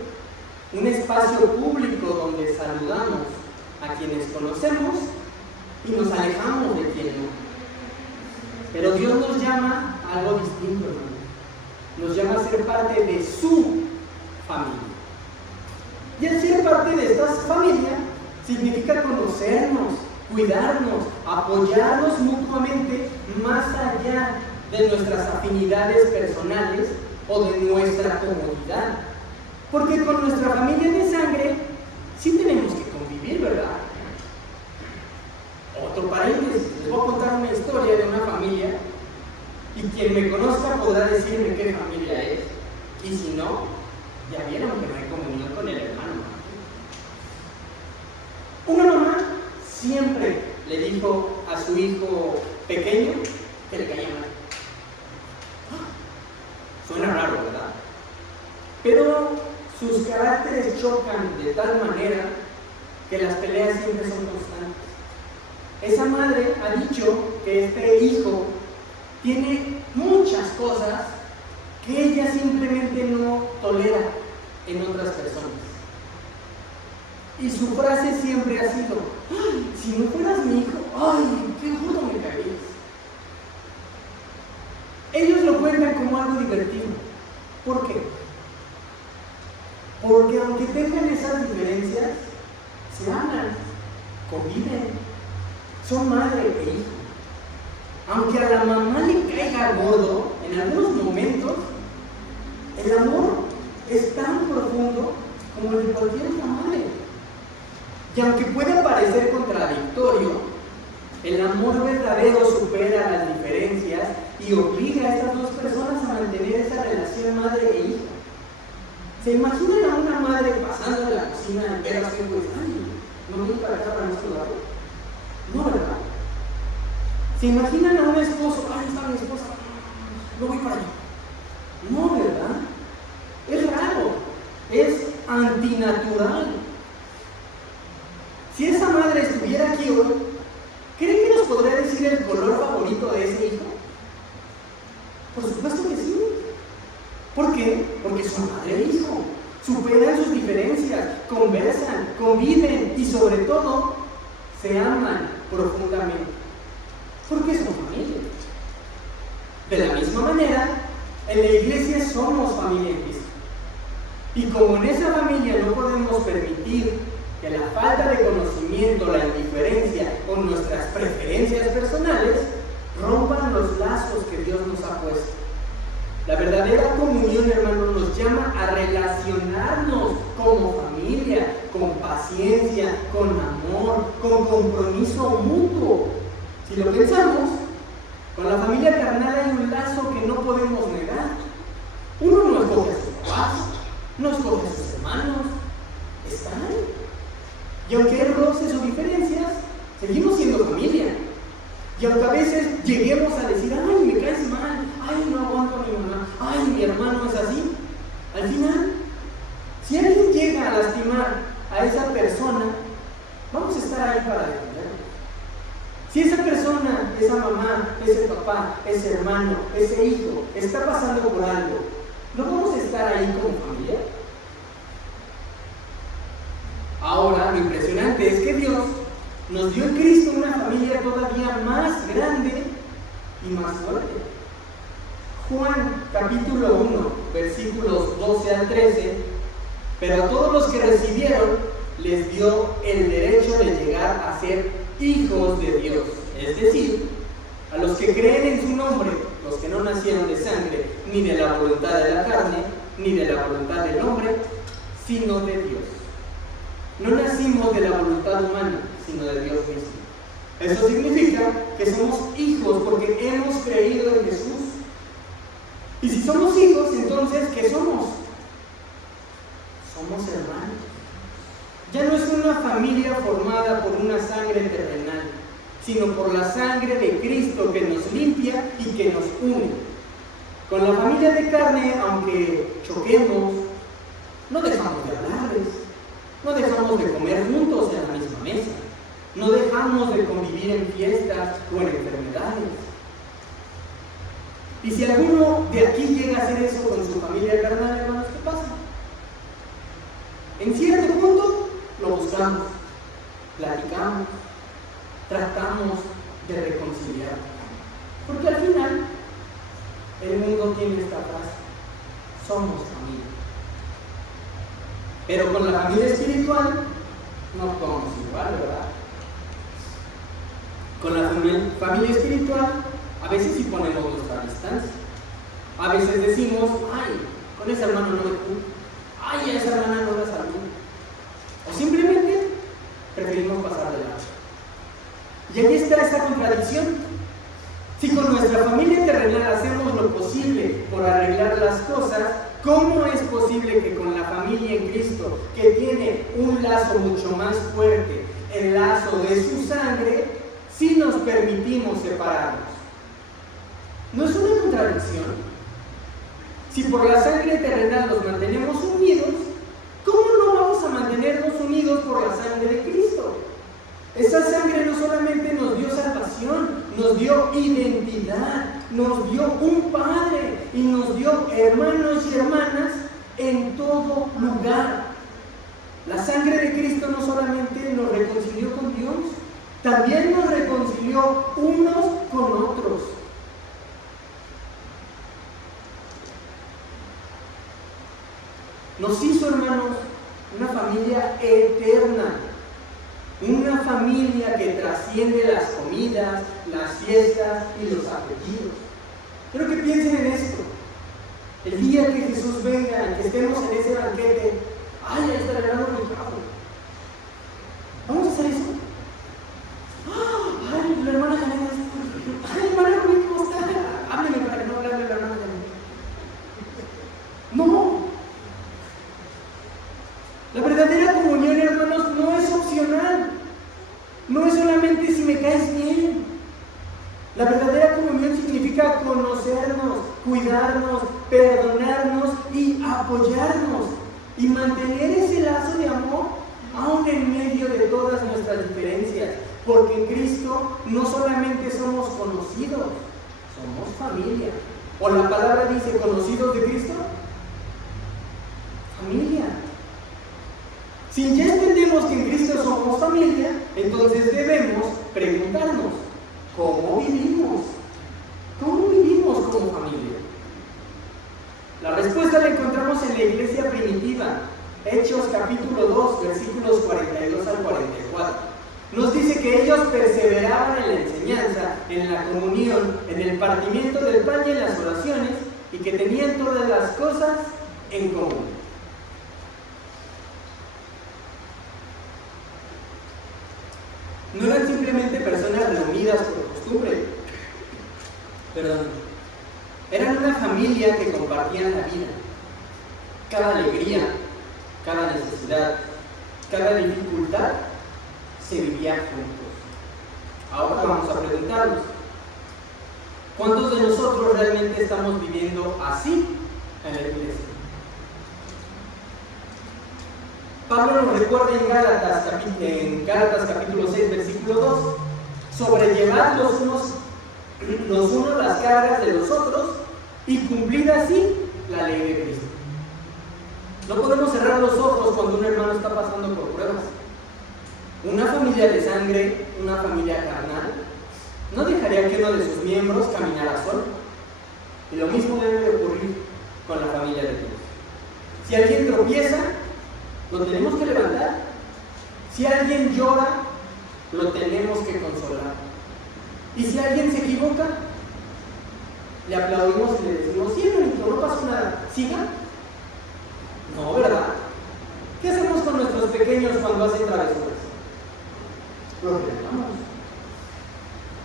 un espacio público donde saludamos a quienes conocemos y nos alejamos de quien no. Pero Dios nos llama a algo distinto, hermano. Nos llama a ser parte de su familia. Y el ser parte de esta familia significa conocernos, cuidarnos, apoyarnos mutuamente más allá de nuestras afinidades personales o de nuestra comodidad. Porque con nuestra familia de sangre sí tenemos que convivir, ¿verdad? Otro paréntesis, les voy a contar una historia de una familia y quien me conozca podrá decirme qué familia es. Y si no, ya vieron que no hay comunión con el hermano. Una mamá siempre le dijo a su hijo pequeño que le caía mal. Suena raro, ¿verdad? Pero sus caracteres chocan de tal manera que las peleas siempre son constantes. Esa madre ha dicho que este hijo tiene muchas cosas que ella simplemente no tolera en otras personas. Y su frase siempre ha sido: ¡ay, si no fueras mi hijo, ay, qué gordo me caerías! Ellos lo cuentan como algo divertido. ¿Por qué? Porque aunque tengan esas diferencias, se aman, conviven, son madre e hijo. Aunque a la mamá le caiga gordo, en algunos momentos, el amor es tan profundo como el de cualquier otra madre. Y aunque pueda parecer contradictorio, el amor verdadero supera las diferencias y obliga a estas dos personas a mantener esa relación madre e hija. ¿Se imaginan a una madre pasando en la cocina en ver a su hijo y dice, ay, no voy para acá para no saludarlo? No, ¿verdad? ¿Se imaginan a un esposo, ay, está mi esposa, no voy para allá? No, ¿verdad? Es raro, es antinatural. Si esa madre estuviera aquí hoy, ¿creen que nos podría decir el color favorito de ese hijo? Por supuesto que sí. ¿Por qué? Porque son madre e hijo. Superan sus diferencias, conversan, conviven y sobre todo se aman profundamente. Porque son familia. De la misma manera, en la iglesia somos familia en Cristo. Y como en esa familia no podemos permitir que la falta de conocimiento, la indiferencia o nuestras preferencias personales rompan los lazos que Dios nos ha puesto. La verdadera comunión, hermanos, nos llama a relacionarnos como familia, con paciencia, con amor, con compromiso mutuo. Si lo pensamos, con la familia carnal hay un lazo que no podemos negar. Uno no escoge a sus papás, no escoge a sus hermanos, están. Y aunque Él roce sus diferencias, seguimos siendo familia. Y aunque a veces lleguemos a decir, ay, me caes mal, ay, no aguanto a mi mamá, ay, mi hermano es así, al final, si alguien llega a lastimar a esa persona, vamos a estar ahí para defenderlo. Si esa persona, esa mamá, ese papá, ese hermano, ese hijo, está pasando por algo, ¿no vamos a estar ahí como familia? Ahora, lo impresionante es que Dios nos dio en Cristo una familia todavía más grande y más fuerte. Juan capítulo 1, versículos 12 al 13, pero a todos los que recibieron les dio el derecho de llegar a ser hijos de Dios, es decir, a los que creen en su nombre, los que no nacieron de sangre, ni de la voluntad de la carne, ni de la voluntad del hombre, sino de Dios. No nacimos de la voluntad humana, sino de Dios mismo. Eso significa que somos hijos porque hemos creído en Jesús. Y si somos hijos, entonces, ¿qué somos? Somos hermanos. Ya no es una familia formada por una sangre terrenal, sino por la sangre de Cristo que nos limpia y que nos une. Con la familia de carne, aunque choquemos, no dejamos de hablarles, no dejamos de comer juntos en la misma mesa, no dejamos de convivir en fiestas o en enfermedades. Y si alguno de aquí llega a hacer eso con su familia carnal, hermanos, ¿qué pasa? En cierto punto lo buscamos, platicamos, tratamos de reconciliar. Porque al final, el mundo tiene esta frase: somos familia. Pero con la familia espiritual no actuamos igual, ¿verdad? Con la familia espiritual a veces sí ponemos nuestra distancia. A veces decimos, ay, con ese hermano no me junto, ay, a esa hermana no la saludo. O simplemente preferimos pasar de lado. Y ahí está esa contradicción. Si con nuestra familia terrenal hacemos lo posible por arreglar las cosas, ¿cómo es posible que con la familia en Cristo, que tiene un lazo mucho más fuerte, el lazo de su sangre, sí nos permitimos separarnos? ¿No es una contradicción? Si por la sangre terrenal nos mantenemos unidos, ¿cómo no vamos a mantenernos unidos por la sangre de Cristo? Esa sangre no solamente nos dio salvación, nos dio identidad, nos dio un Padre y nos dio hermanos y hermanas en todo lugar. La sangre de Cristo no solamente nos reconcilió con Dios, también nos reconcilió unos con otros. Nos hizo, hermanos, una familia eterna, una familia que trasciende las comidas, las fiestas y los apellidos. Quiero que piensen en esto. El día que Jesús venga, que estemos en ese banquete, ¡ay, ahí está el hermano Ricardo! La verdadera comunión significa conocernos, cuidarnos, perdonarnos y apoyarnos y mantener ese lazo de amor aún en medio de todas nuestras diferencias, porque en Cristo no solamente somos conocidos, somos familia. ¿O la palabra dice conocidos de Cristo? Familia. Si ya entendemos que en Cristo somos familia, entonces debemos preguntarnos, ¿cómo vivimos? ¿Cómo vivimos como familia? La respuesta la encontramos en la iglesia primitiva, Hechos capítulo 2, versículos 42 al 44. Nos dice que ellos perseveraban en la enseñanza, en la comunión, en el partimiento del pan y en las oraciones, y que tenían todas las cosas en común. No eran simplemente personas reunidas por costumbre, eran una familia que compartían la vida. Cada alegría, cada necesidad, cada dificultad se vivía juntos. Ahora vamos a preguntarnos, ¿cuántos de nosotros realmente estamos viviendo así en la iglesia? Pablo nos recuerda en Gálatas capítulo 6, versículo 2, sobrellevad los unos las cargas de los otros y cumplir así la ley de Cristo. No podemos cerrar los ojos cuando un hermano está pasando por pruebas. Una familia de sangre, una familia carnal, no dejaría que uno de sus miembros caminara solo. Y lo mismo debe de ocurrir con la familia de Dios. Si alguien tropieza, lo tenemos que levantar. Si alguien llora, lo tenemos que consolar. Y si alguien se equivoca, le aplaudimos y le decimos, sí, hermanito, no pasó nada, siga. No, ¿verdad? ¿Qué hacemos con nuestros pequeños cuando hacen travesuras? Los regañamos.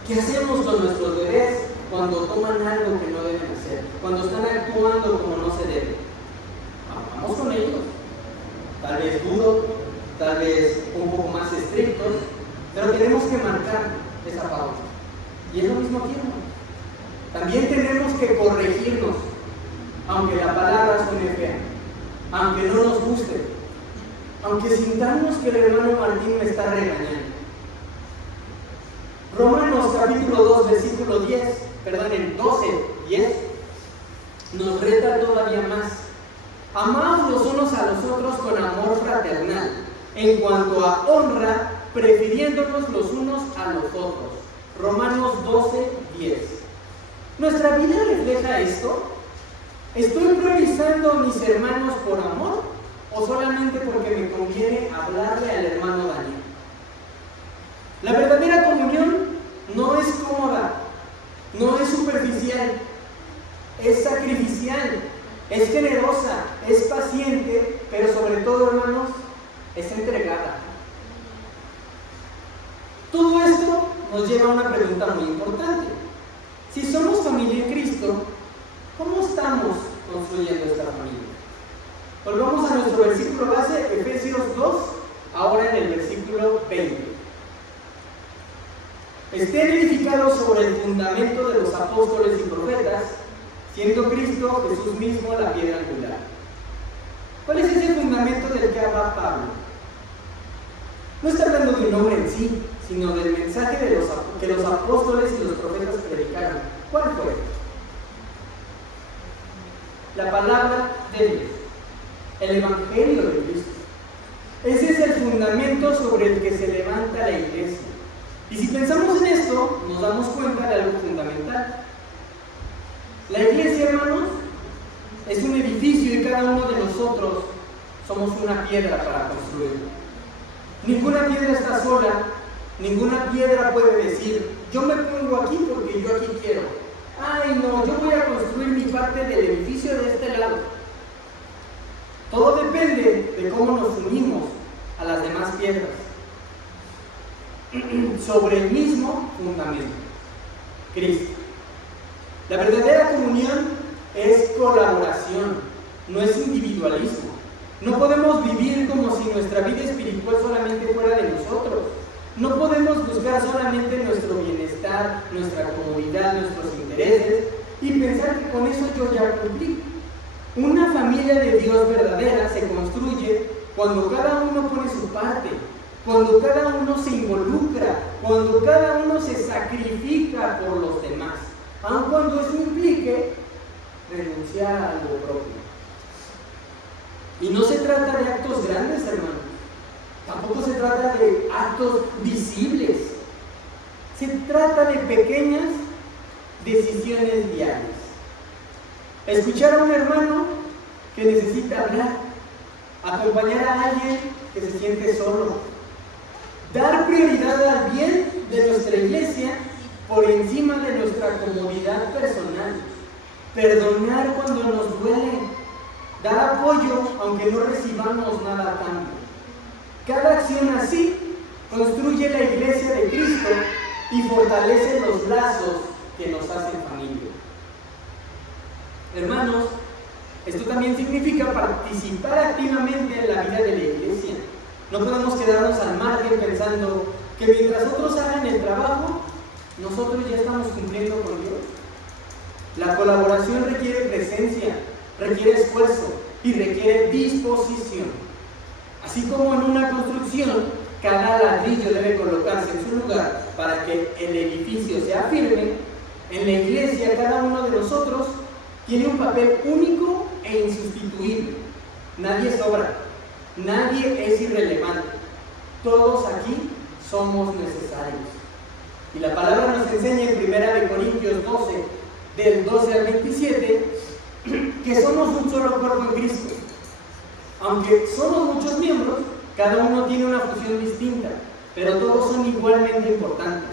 ¿Qué hacemos con nuestros bebés cuando toman algo que no deben hacer? Cuando están actuando como no se debe. Vamos con ellos. Tal vez duros, tal vez un poco más estrictos, pero tenemos que marcar esa pauta. Y es lo mismo aquí, hermano. También tenemos que corregirnos, aunque la palabra suene fea, aunque no nos guste, aunque sintamos que el hermano Martín me está regañando. Romanos capítulo 2, versículo 12, 10, nos reta todavía más. Amaos los unos a los otros con amor fraternal, en cuanto a honra, prefiriéndonos los unos a los otros. Romanos 12, 10. ¿Nuestra vida refleja esto? ¿Estoy priorizando a mis hermanos por amor o solamente porque me conviene hablarle al hermano Daniel? La verdadera comunión no es cómoda, no es superficial, es sacrificial, es generosa, es paciente, pero sobre todo, hermanos, es entregada. Todo esto nos lleva a una pregunta muy importante. Si somos familia en Cristo, ¿cómo estamos construyendo esta familia? Volvamos a nuestro versículo base, Efesios 2, ahora en el versículo 20. Estén edificados sobre el fundamento de los apóstoles y profetas, siendo Cristo Jesús mismo la piedra angular. ¿Cuál es ese fundamento del que habla Pablo? No está hablando de un hombre en sí, sino del mensaje que los apóstoles y los profetas predicaron. ¿Cuál fue? La palabra de Dios, el Evangelio de Cristo. Ese es el fundamento sobre el que se levanta la iglesia. Y si pensamos en esto, nos damos cuenta de algo fundamental. La iglesia, hermanos, es un edificio y cada uno de nosotros somos una piedra para construirlo. Ninguna piedra está sola, ninguna piedra puede decir, yo me pongo aquí porque yo aquí quiero. Ay, no, yo voy a construir mi parte del edificio de este lado. Todo depende de cómo nos unimos a las demás piedras sobre el mismo fundamento, Cristo. La verdadera comunión es colaboración, no es individualismo. No podemos vivir como si nuestra vida espiritual solamente fuera de nosotros. No podemos buscar solamente nuestro bienestar, nuestra comodidad, nuestros intereses y pensar que con eso yo ya cumplí. Una familia de Dios verdadera se construye cuando cada uno pone su parte, cuando cada uno se involucra, cuando cada uno se sacrifica por los demás, aun cuando eso implique renunciar a algo propio. Y no se trata de actos grandes, hermanos. Tampoco se trata de actos visibles. Se trata de pequeñas decisiones diarias. Escuchar a un hermano que necesita hablar, acompañar a alguien que se siente solo, dar prioridad al bien de nuestra iglesia por encima de nuestra comodidad personal, perdonar cuando nos duele, dar apoyo aunque no recibamos nada a cambio. Cada acción así construye la iglesia de Cristo y fortalece los lazos que nos hacen familia. Hermanos, esto también significa participar activamente en la vida de la iglesia. No podemos quedarnos al margen pensando que mientras otros hagan el trabajo, nosotros ya estamos cumpliendo con Dios. La colaboración requiere presencia, requiere esfuerzo y requiere disposición. Así como en una construcción, cada ladrillo debe colocarse en su lugar para que el edificio sea firme, en la iglesia cada uno de nosotros tiene un papel único e insustituible. Nadie sobra, nadie es irrelevante. Todos aquí somos necesarios. Y la palabra nos enseña en 1 Corintios 12, del 12 al 27, que somos un solo cuerpo en Cristo. Aunque somos muchos miembros, cada uno tiene una función distinta, pero todos son igualmente importantes.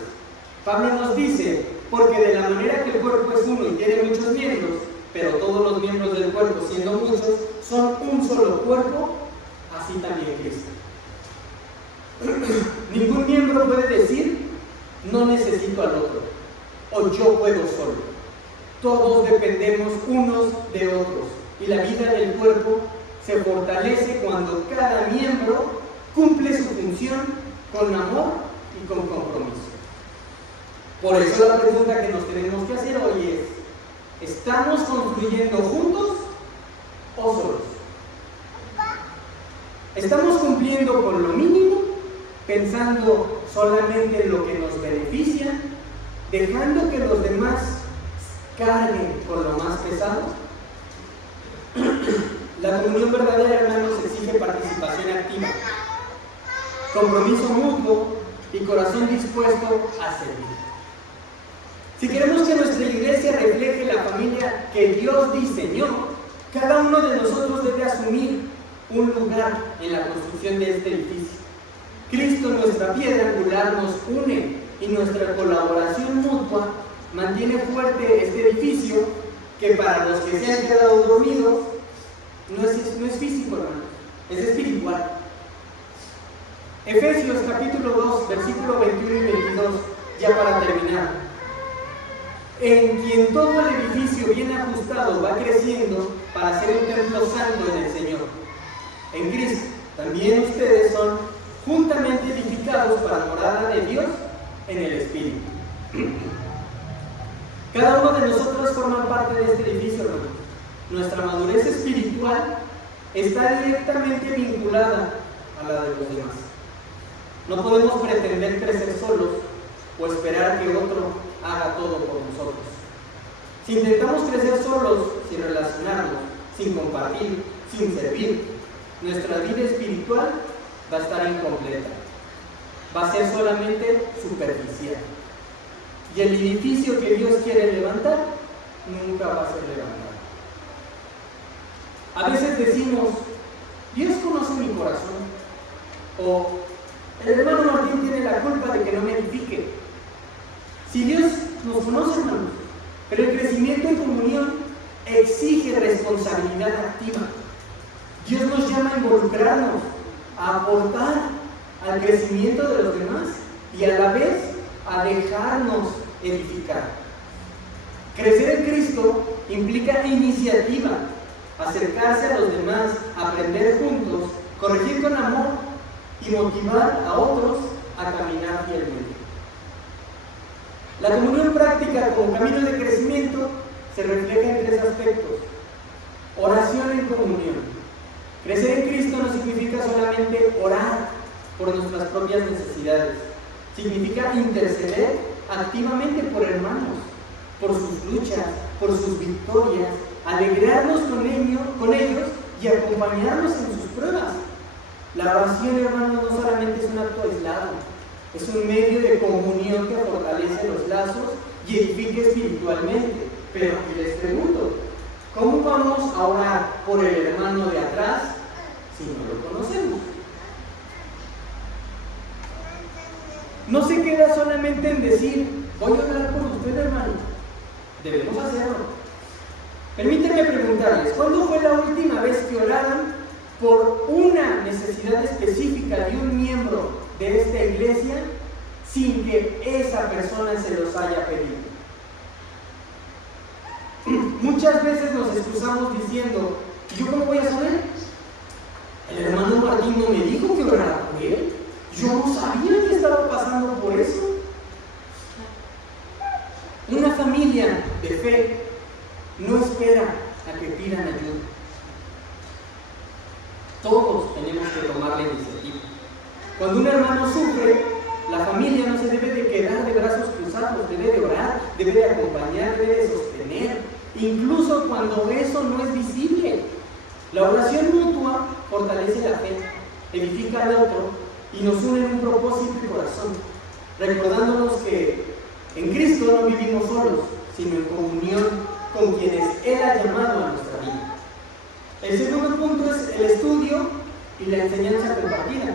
Pablo nos dice, porque de la manera que el cuerpo es uno y tiene muchos miembros, pero todos los miembros del cuerpo, siendo muchos, son un solo cuerpo, así también Cristo. Ningún miembro puede decir, no necesito al otro, o yo puedo solo. Todos dependemos unos de otros, y la vida del cuerpo se fortalece cuando cada miembro cumple su función con amor y con compromiso. Por eso la pregunta que nos tenemos que hacer hoy es: ¿estamos construyendo juntos o solos? ¿Estamos cumpliendo con lo mínimo, pensando solamente en lo que nos beneficia, dejando que los demás carguen con lo más pesado? La comunión verdadera, hermanos, exige participación activa, compromiso mutuo y corazón dispuesto a servir. Si queremos que nuestra iglesia refleje la familia que Dios diseñó, cada uno de nosotros debe asumir un lugar en la construcción de este edificio. Cristo, nuestra piedra angular, nos une y nuestra colaboración mutua mantiene fuerte este edificio que para los que se han quedado dormidos no es físico, hermano, es espiritual. Efesios capítulo 2, versículo 21 y 22, ya para terminar. En quien todo el edificio bien ajustado va creciendo para ser un templo santo en el Señor. En Cristo también ustedes son juntamente edificados para morada de Dios en el Espíritu. Cada uno de nosotros forma parte de este edificio, hermano. Nuestra madurez espiritual está directamente vinculada a la de los demás. No podemos pretender crecer solos o esperar que otro haga todo por nosotros. Si intentamos crecer solos, sin relacionarnos, sin compartir, sin servir, nuestra vida espiritual va a estar incompleta. Va a ser solamente superficial. Y el edificio que Dios quiere levantar nunca va a ser levantado. A veces decimos, Dios conoce mi corazón, o el hermano Martín tiene la culpa de que no me edifique. Si Dios nos conoce, hermanos, pero el crecimiento en comunión exige responsabilidad activa. Dios nos llama a involucrarnos, a aportar al crecimiento de los demás y a la vez a dejarnos edificar. Crecer en Cristo implica iniciativa, acercarse a los demás, aprender juntos, corregir con amor y motivar a otros a caminar fielmente. La comunión práctica como camino de crecimiento se refleja en 3 aspectos. Oración en comunión. Crecer en Cristo no significa solamente orar por nuestras propias necesidades. Significa interceder activamente por hermanos, por sus luchas, por sus victorias, alegrarnos con ellos y acompañarnos en sus pruebas. La oración, hermanos, no solamente es un acto aislado, es un medio de comunión que fortalece los lazos y edifica espiritualmente. Pero les pregunto, ¿cómo vamos a orar por el hermano de atrás si no lo conocemos? No se queda solamente en decir, voy a orar por usted, hermano. Debemos hacerlo. Permítanme preguntarles, ¿cuándo fue la última vez que oraron por una necesidad específica de un miembro de esta iglesia sin que esa persona se los haya pedido? Muchas veces nos excusamos diciendo, ¿yo cómo voy a saber? El hermano Martín no me dijo que orara por él. Yo no sabía que estaba pasando por eso. Una familia de fe no espera a que pidan ayuda. Todos tenemos que tomar la iniciativa. Cuando un hermano sufre, la familia no se debe de quedar de brazos cruzados, debe de orar, debe de acompañar, debe de sostener, incluso cuando eso no es visible. La oración mutua fortalece la fe, edifica al otro y nos une en un propósito y corazón, recordándonos que en Cristo no vivimos solos, sino en comunión con quienes Él ha llamado a nuestra vida. El segundo punto es el estudio y la enseñanza compartida.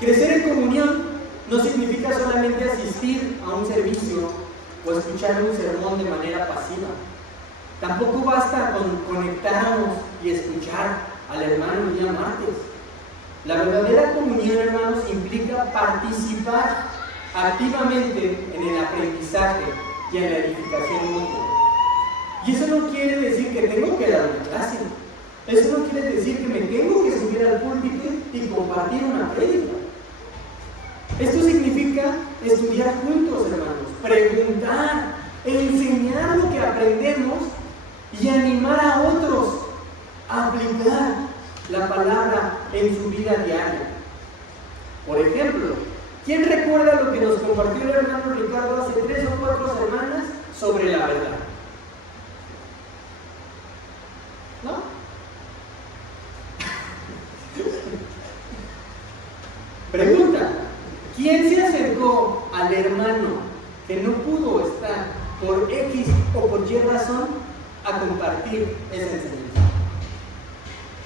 Crecer en comunión no significa solamente asistir a un servicio o escuchar un sermón de manera pasiva. Tampoco basta con conectarnos y escuchar al hermano el día martes. La verdadera comunión, hermanos, implica participar activamente en el aprendizaje y en la edificación mutua. Y eso no quiere decir que tengo que dar una clase. Eso no quiere decir que me tengo que subir al púlpito y compartir una prédica. Esto significa estudiar juntos, hermanos, preguntar, enseñar lo que aprendemos y animar a otros a aplicar la palabra en su vida diaria. Por ejemplo, ¿quién recuerda lo que nos compartió el hermano Ricardo hace 3 o 4 semanas sobre la verdad? ¿No? Pregunta, ¿quién se acercó al hermano que no pudo estar por X o por Y razón a compartir esa enseñanza?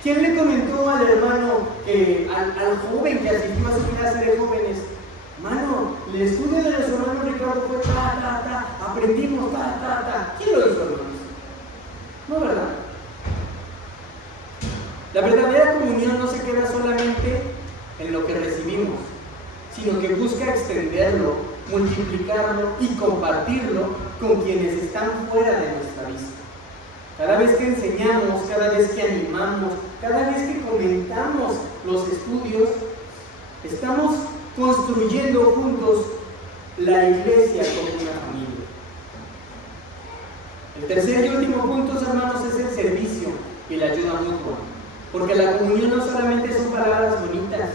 ¿Quién le comentó al hermano, al joven que asistió a su clase de jóvenes, hermano, el estudio de nuestro hermano Ricardo fue aprendimos ¿Quién lo hizo, hermanos? No, ¿verdad? La verdadera comunión no se queda solamente en lo que recibimos, sino que busca extenderlo, multiplicarlo y compartirlo con quienes están fuera de nuestra vista. Cada vez que enseñamos, cada vez que animamos, cada vez que comentamos los estudios, estamos construyendo juntos la iglesia como una familia. El tercer y último punto, hermanos, es el servicio y la ayuda mutua. Porque la comunión no solamente son palabras bonitas,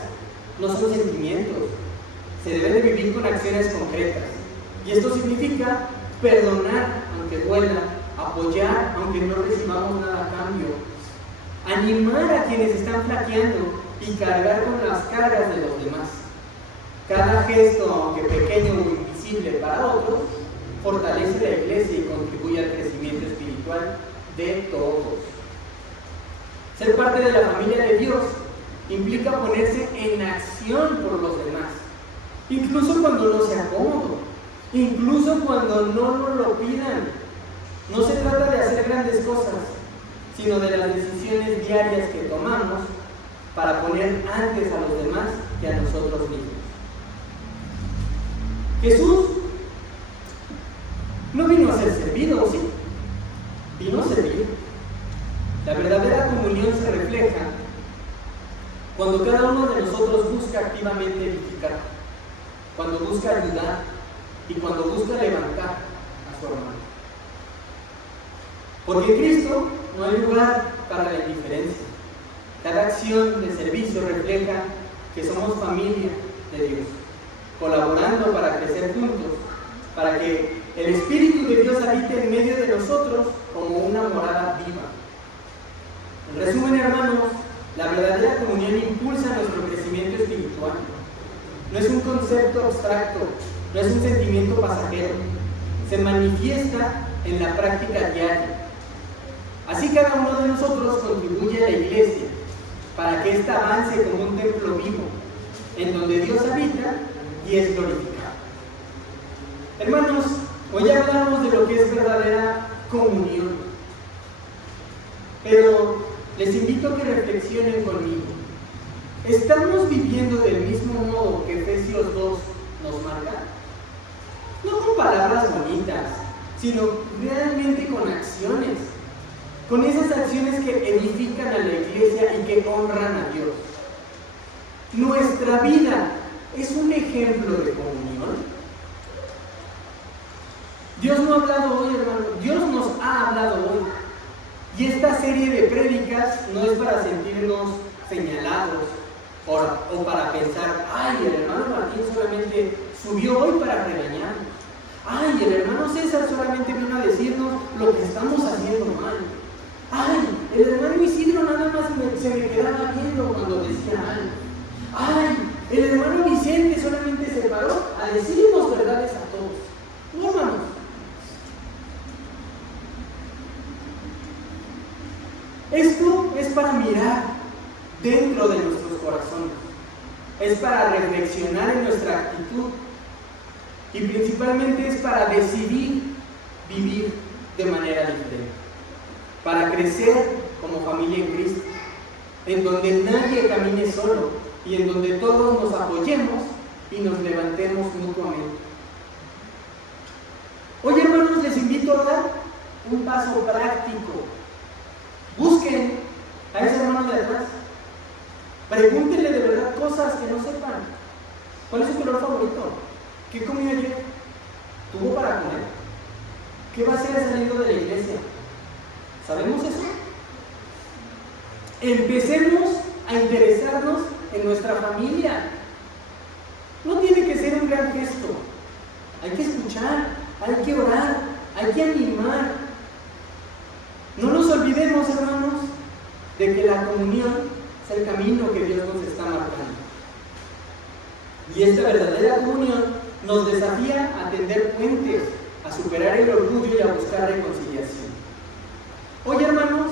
no son sentimientos. Se debe de vivir con acciones concretas. Y esto significa perdonar aunque duela, apoyar aunque no recibamos nada a cambio, animar a quienes están flaqueando y cargar con las cargas de los demás. Cada gesto, aunque pequeño o invisible para otros, fortalece la iglesia y contribuye al crecimiento espiritual de todos. Ser parte de la familia de Dios implica ponerse en acción por los demás, incluso cuando no sea cómodo, incluso cuando no nos lo pidan. No se trata de hacer grandes cosas, sino de las decisiones diarias que tomamos para poner antes a los demás que a nosotros mismos. Jesús no vino a ser servido, ¿sí? Vino a servir. La verdadera comunión se refleja Cuando cada uno de nosotros busca activamente edificar, cuando busca ayudar y cuando busca levantar a su hermano. Porque en Cristo no hay lugar para la indiferencia. Cada acción de servicio refleja que somos familia de Dios, colaborando para crecer juntos, para que el Espíritu de Dios habite en medio de nosotros como una morada viva. En resumen, hermanos, la verdadera comunión impulsa nuestro crecimiento espiritual. No es un concepto abstracto, no es un sentimiento pasajero, se manifiesta en la práctica diaria. Así cada uno de nosotros contribuye a la iglesia para que ésta avance como un templo vivo, en donde Dios habita y es glorificado. Hermanos, hoy hablamos de lo que es verdadera comunión, pero les invito a que reflexionen conmigo. ¿Estamos viviendo del mismo modo que Efesios 2 nos marca? No con palabras bonitas, sino realmente con acciones. Con esas acciones que edifican a la iglesia y que honran a Dios. Nuestra vida es un ejemplo de comunión. Dios no ha hablado hoy, hermano. Dios nos ha hablado hoy. Y esta serie de prédicas no es para sentirnos señalados o para pensar, ay, el hermano Martín solamente subió hoy para regañarnos. Ay, el hermano César solamente vino a decirnos lo que estamos haciendo mal. Ay, el hermano Isidro nada más se me quedaba viendo cuando decía algo. Ay, el hermano Vicente solamente se paró a decirnos verdades a todos. No, hermanos. Esto es para mirar dentro de nuestros corazones. Es para reflexionar en nuestra actitud. Y principalmente es para decidir vivir de manera diferente. Para crecer como familia en Cristo, en donde nadie camine solo y en donde todos nos apoyemos y nos levantemos mutuamente. Hoy, hermanos, les invito a dar un paso práctico. Busquen a ese hermano de atrás, pregúntenle de verdad cosas que no sepan. ¿Cuál es su color favorito? ¿Qué comió ayer? ¿Tuvo para comer? ¿Qué va a hacer saliendo de la iglesia? ¿Sabemos eso? Empecemos a interesarnos en nuestra familia. No tiene que ser un gran gesto. Hay que escuchar, hay que orar, hay que animar. No nos olvidemos, hermanos, de que la comunión es el camino que Dios nos está marcando. Y esta verdadera comunión nos desafía a tender puentes, a superar el orgullo y a buscar reconciliación. Hoy, hermanos,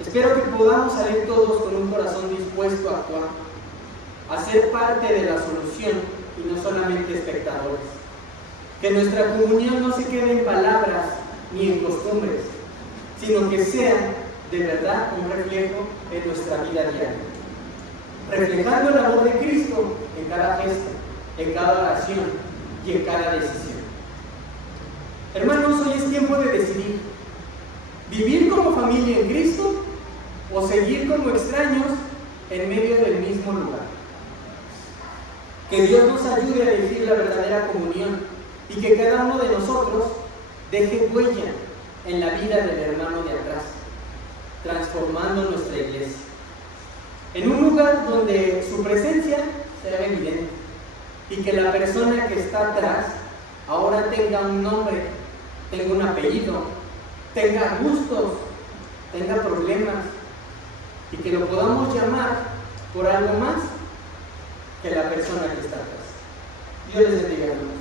espero que podamos salir todos con un corazón dispuesto a actuar, a ser parte de la solución y no solamente espectadores. Que nuestra comunión no se quede en palabras ni en costumbres, sino que sea de verdad un reflejo en nuestra vida diaria. Reflejando el amor de Cristo en cada gesto, en cada oración y en cada decisión. Hermanos, hoy es tiempo de decidir. ¿Vivir como familia en Cristo o seguir como extraños en medio del mismo lugar? Que Dios nos ayude a vivir la verdadera comunión y que cada uno de nosotros deje huella en la vida del hermano de atrás, transformando nuestra iglesia. En un lugar donde su presencia sea evidente y que la persona que está atrás ahora tenga un nombre, tenga un apellido, tenga gustos, tenga problemas y que lo podamos llamar por algo más que la persona que está atrás. Dios les bendiga, hermanos.